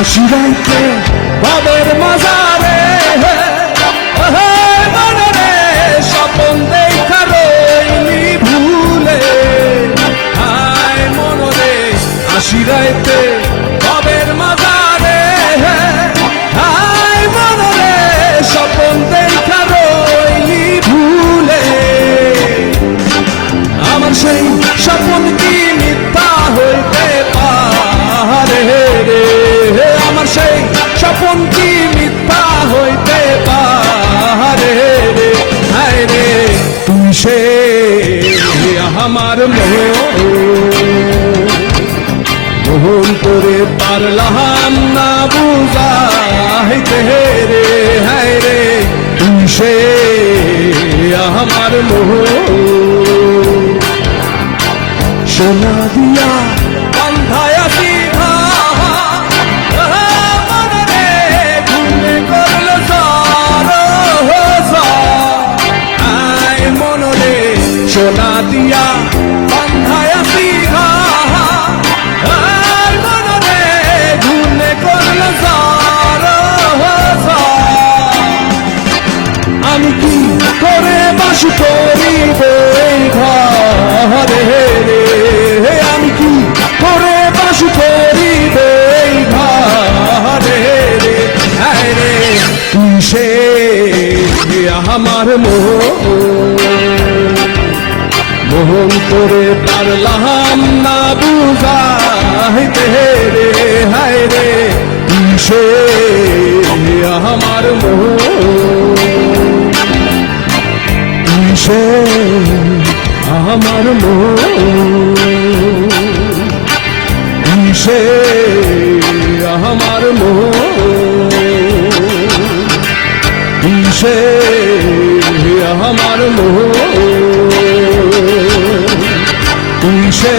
আশিরাইতে বাবের মাজারে মনরে স্বপন দেখা রইলি ভুলে আয় মনরে আশিরাইতে বাবের মাজারে আয় মনরে স্বপন দেখা রইলি ভুলে আমার সেই স্বপন কি মিথ্যা হইতে পারে রে আমার সেই স্বপন কি মিথ্যা হইতে পারে রে হায় রে তুই সে আমার মোহন তোরে পারলাম না বুঝাইতে রে হায় রে তুই সে আমার মোহন সোনা দিয়া বান্ধায়া সিধা মনরে ঘুমে করল আয় মনরে সোনা দিয়া বান্ধায়া সিধা মনরে ঘুমে করল আমি কি করে বাস করিব এই ঘরে রে আমি কি করে বাস করিব এই ঘরে রে হায় রে তুই সে আমার মোহন তোরে পারলাম না বুঝাইতে রে হায় রে তুই সে আমার তুই সে আমার তুই সে আমার তুই সে আমার তুই সে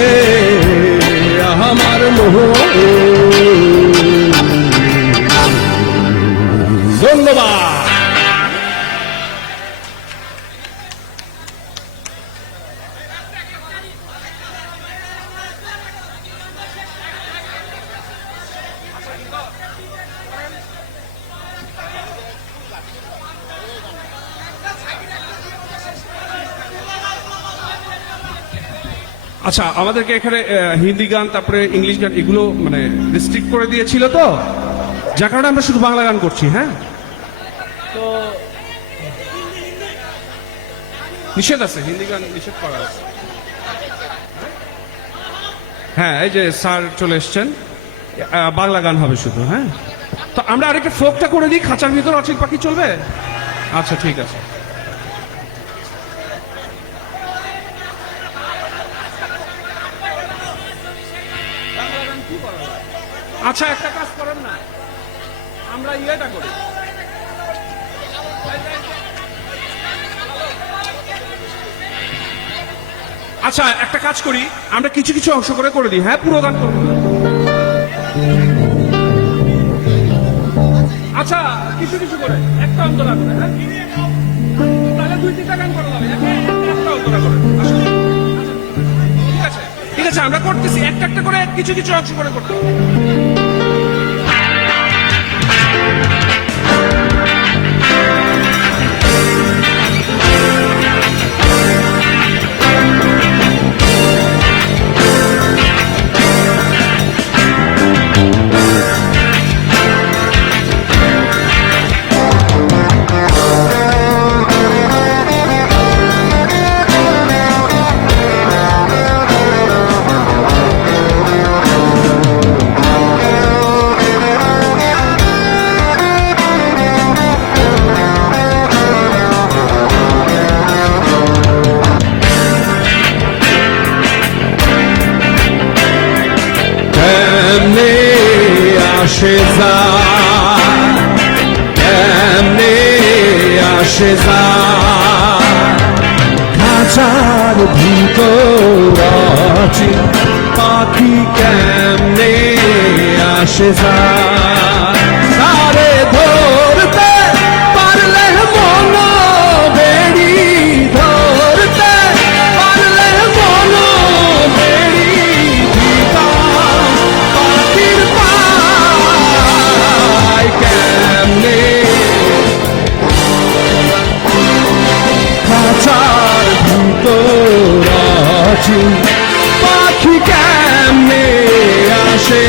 আমার ধন্যবাদ। আচ্ছা, আমাদেরকে এখানে হিন্দি গান তারপরে ইংলিশ গান এগুলো মানে রিস্ট্রিক্ট করে দিয়েছিল, তো যার কারণে আমরা শুধু বাংলা গান করছি। হ্যাঁ, তো নিষেধ আছে, হিন্দি গান নিষেধ করা আছে। হ্যাঁ, এই যে স্যার চলে এসছেন, বাংলা গান হবে শুধু। হ্যাঁ, তো আমরা আরেকটা ফোকটা করে দিই, খাঁচার ভিতর অচিল পাখি চলবে? আচ্ছা, ঠিক আছে। আচ্ছা, একটা কাজ করেন না, আমরা ইয়েটা করি। আচ্ছা একটা কাজ করি, আমরা কিছু কিছু অংশ করে দিই, হ্যাঁ পুরো গান করবো না। আচ্ছা কিছু কিছু করে একটা অন্তরা করে, হ্যাঁ তাহলে 2-3টা গান করা যাবে, একটা অন্তরা করে। আসুন। ঠিক আছে আমরা করতেছি, একটা একটা করে কিছু কিছু অংশ করে করতে হবে। খাঁচার ভিতর আছে পাখি কেমনে আসে তারে ধরতে পারলে মন বেড়ি, ধরতে পারলে মন বেড়ি দিতাম পাখির পায় কেমনে খাঁচার ভিতর আছে পাখি কেমনে আসে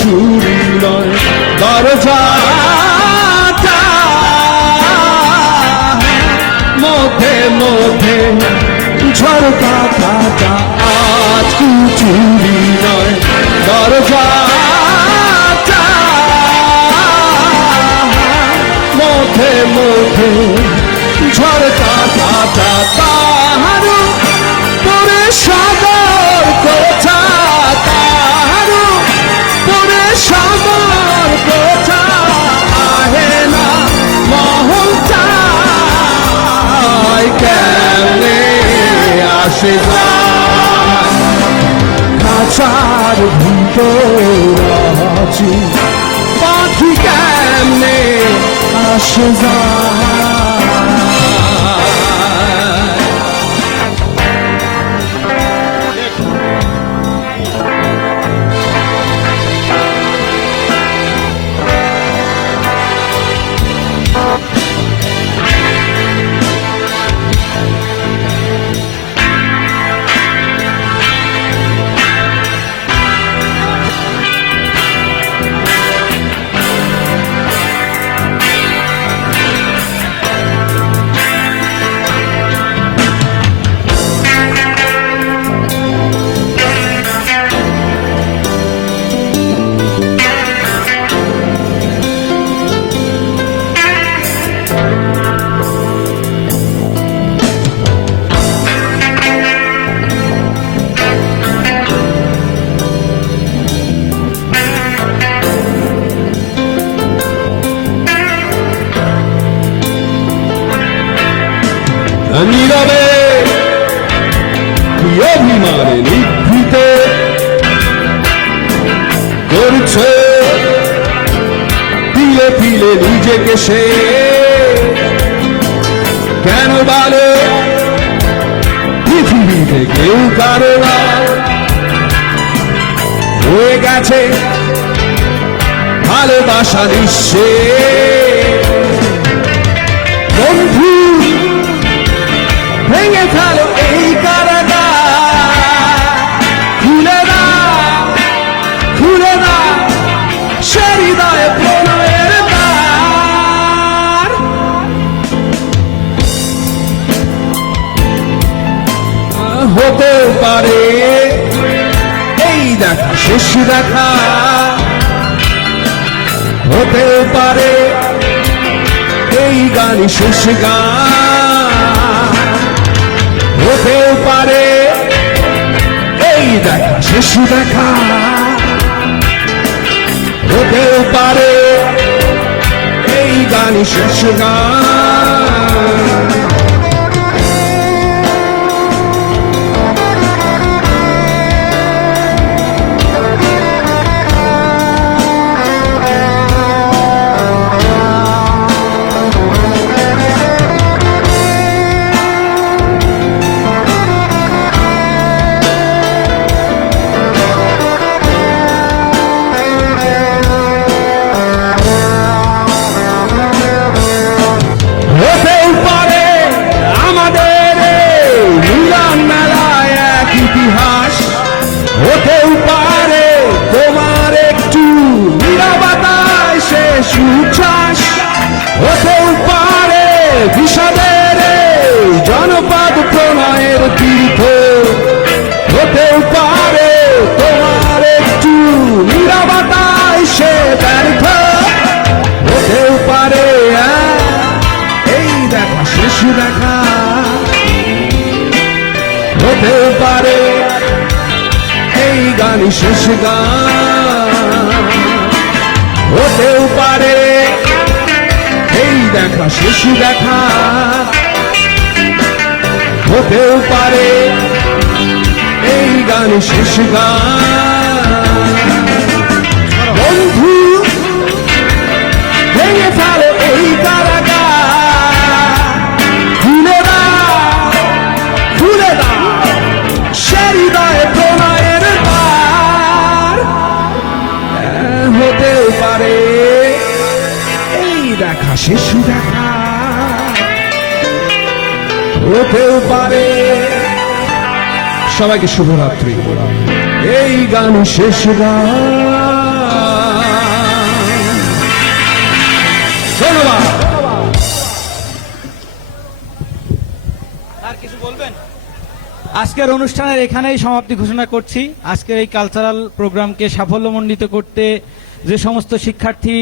চুরি নয় দরজাটা মধ্যে মধ্যে ঝরকা কাটা, আজ চুরি নয় দরজাটা মধ্যে মধ্যে ঝরকা কাটা, তাহার পরে সাগর কোথা, সাগর কোথা আহে না মহলটায় কেমনে আসে খাঁচার ভিতর আছে পাখি কেমনে আসে নীরবে অভিমানে নিভৃত করছে পিলে পিলে নিজেকে সে, কেন বলে পৃথিবীতে কেউ কারো না হয়ে গেছে ভালোবাসা নিঃশেষ, বন্ধু ভেঙে ফেলো এই কারাগার, খুলে দাও সে হৃদয়ে প্রণয়ের দ্বার। পারে এই দেখা শেষ দেখা, হতেও পারে এই গানই শেষ গান, হতেও পারে এই দেখা শেষ দেখা, হতেও পারে এই গানই শেষ গান। হতেও পারে আমাদের এই মিলন মেলায় এক ইতিহাস, হতেও পারে তোমার একটু নীরবতায় শেষ উচ্ছ্বাস, হতেও পারে বিষাদের এই জনপদ প্রণয়ের তীর্থ, হতেও পারে তোমার একটু নীরবতায় সে ব্যর্থ, হতেও পারে এই দেখা শেষ দেখা, হতেও পারে এই গানই শেষ গান, হতেও পারে এই দেখা শেষ দেখা, হতেও পারে এই গানই শেষ গান। বন্ধু ভেঙে ফেলো এই কারাগার, খুলে দাও খুলে দাও সে হৃদয়ে প্রণয়ের দ্বার, হতেও পারে এই দেখা শেষ দেখা, হতেও পারে সবাইকে শুভরাত্রি, এই গান শেষ গান। ধন্যবাদ। আর কিছু বলবেন? আজকের অনুষ্ঠানের এখানেই সমাপ্তি ঘোষণা করছি। আজকের এই কালচারাল প্রোগ্রামকে সাফল্যমণ্ডিত করতে যে সমস্ত শিক্ষার্থী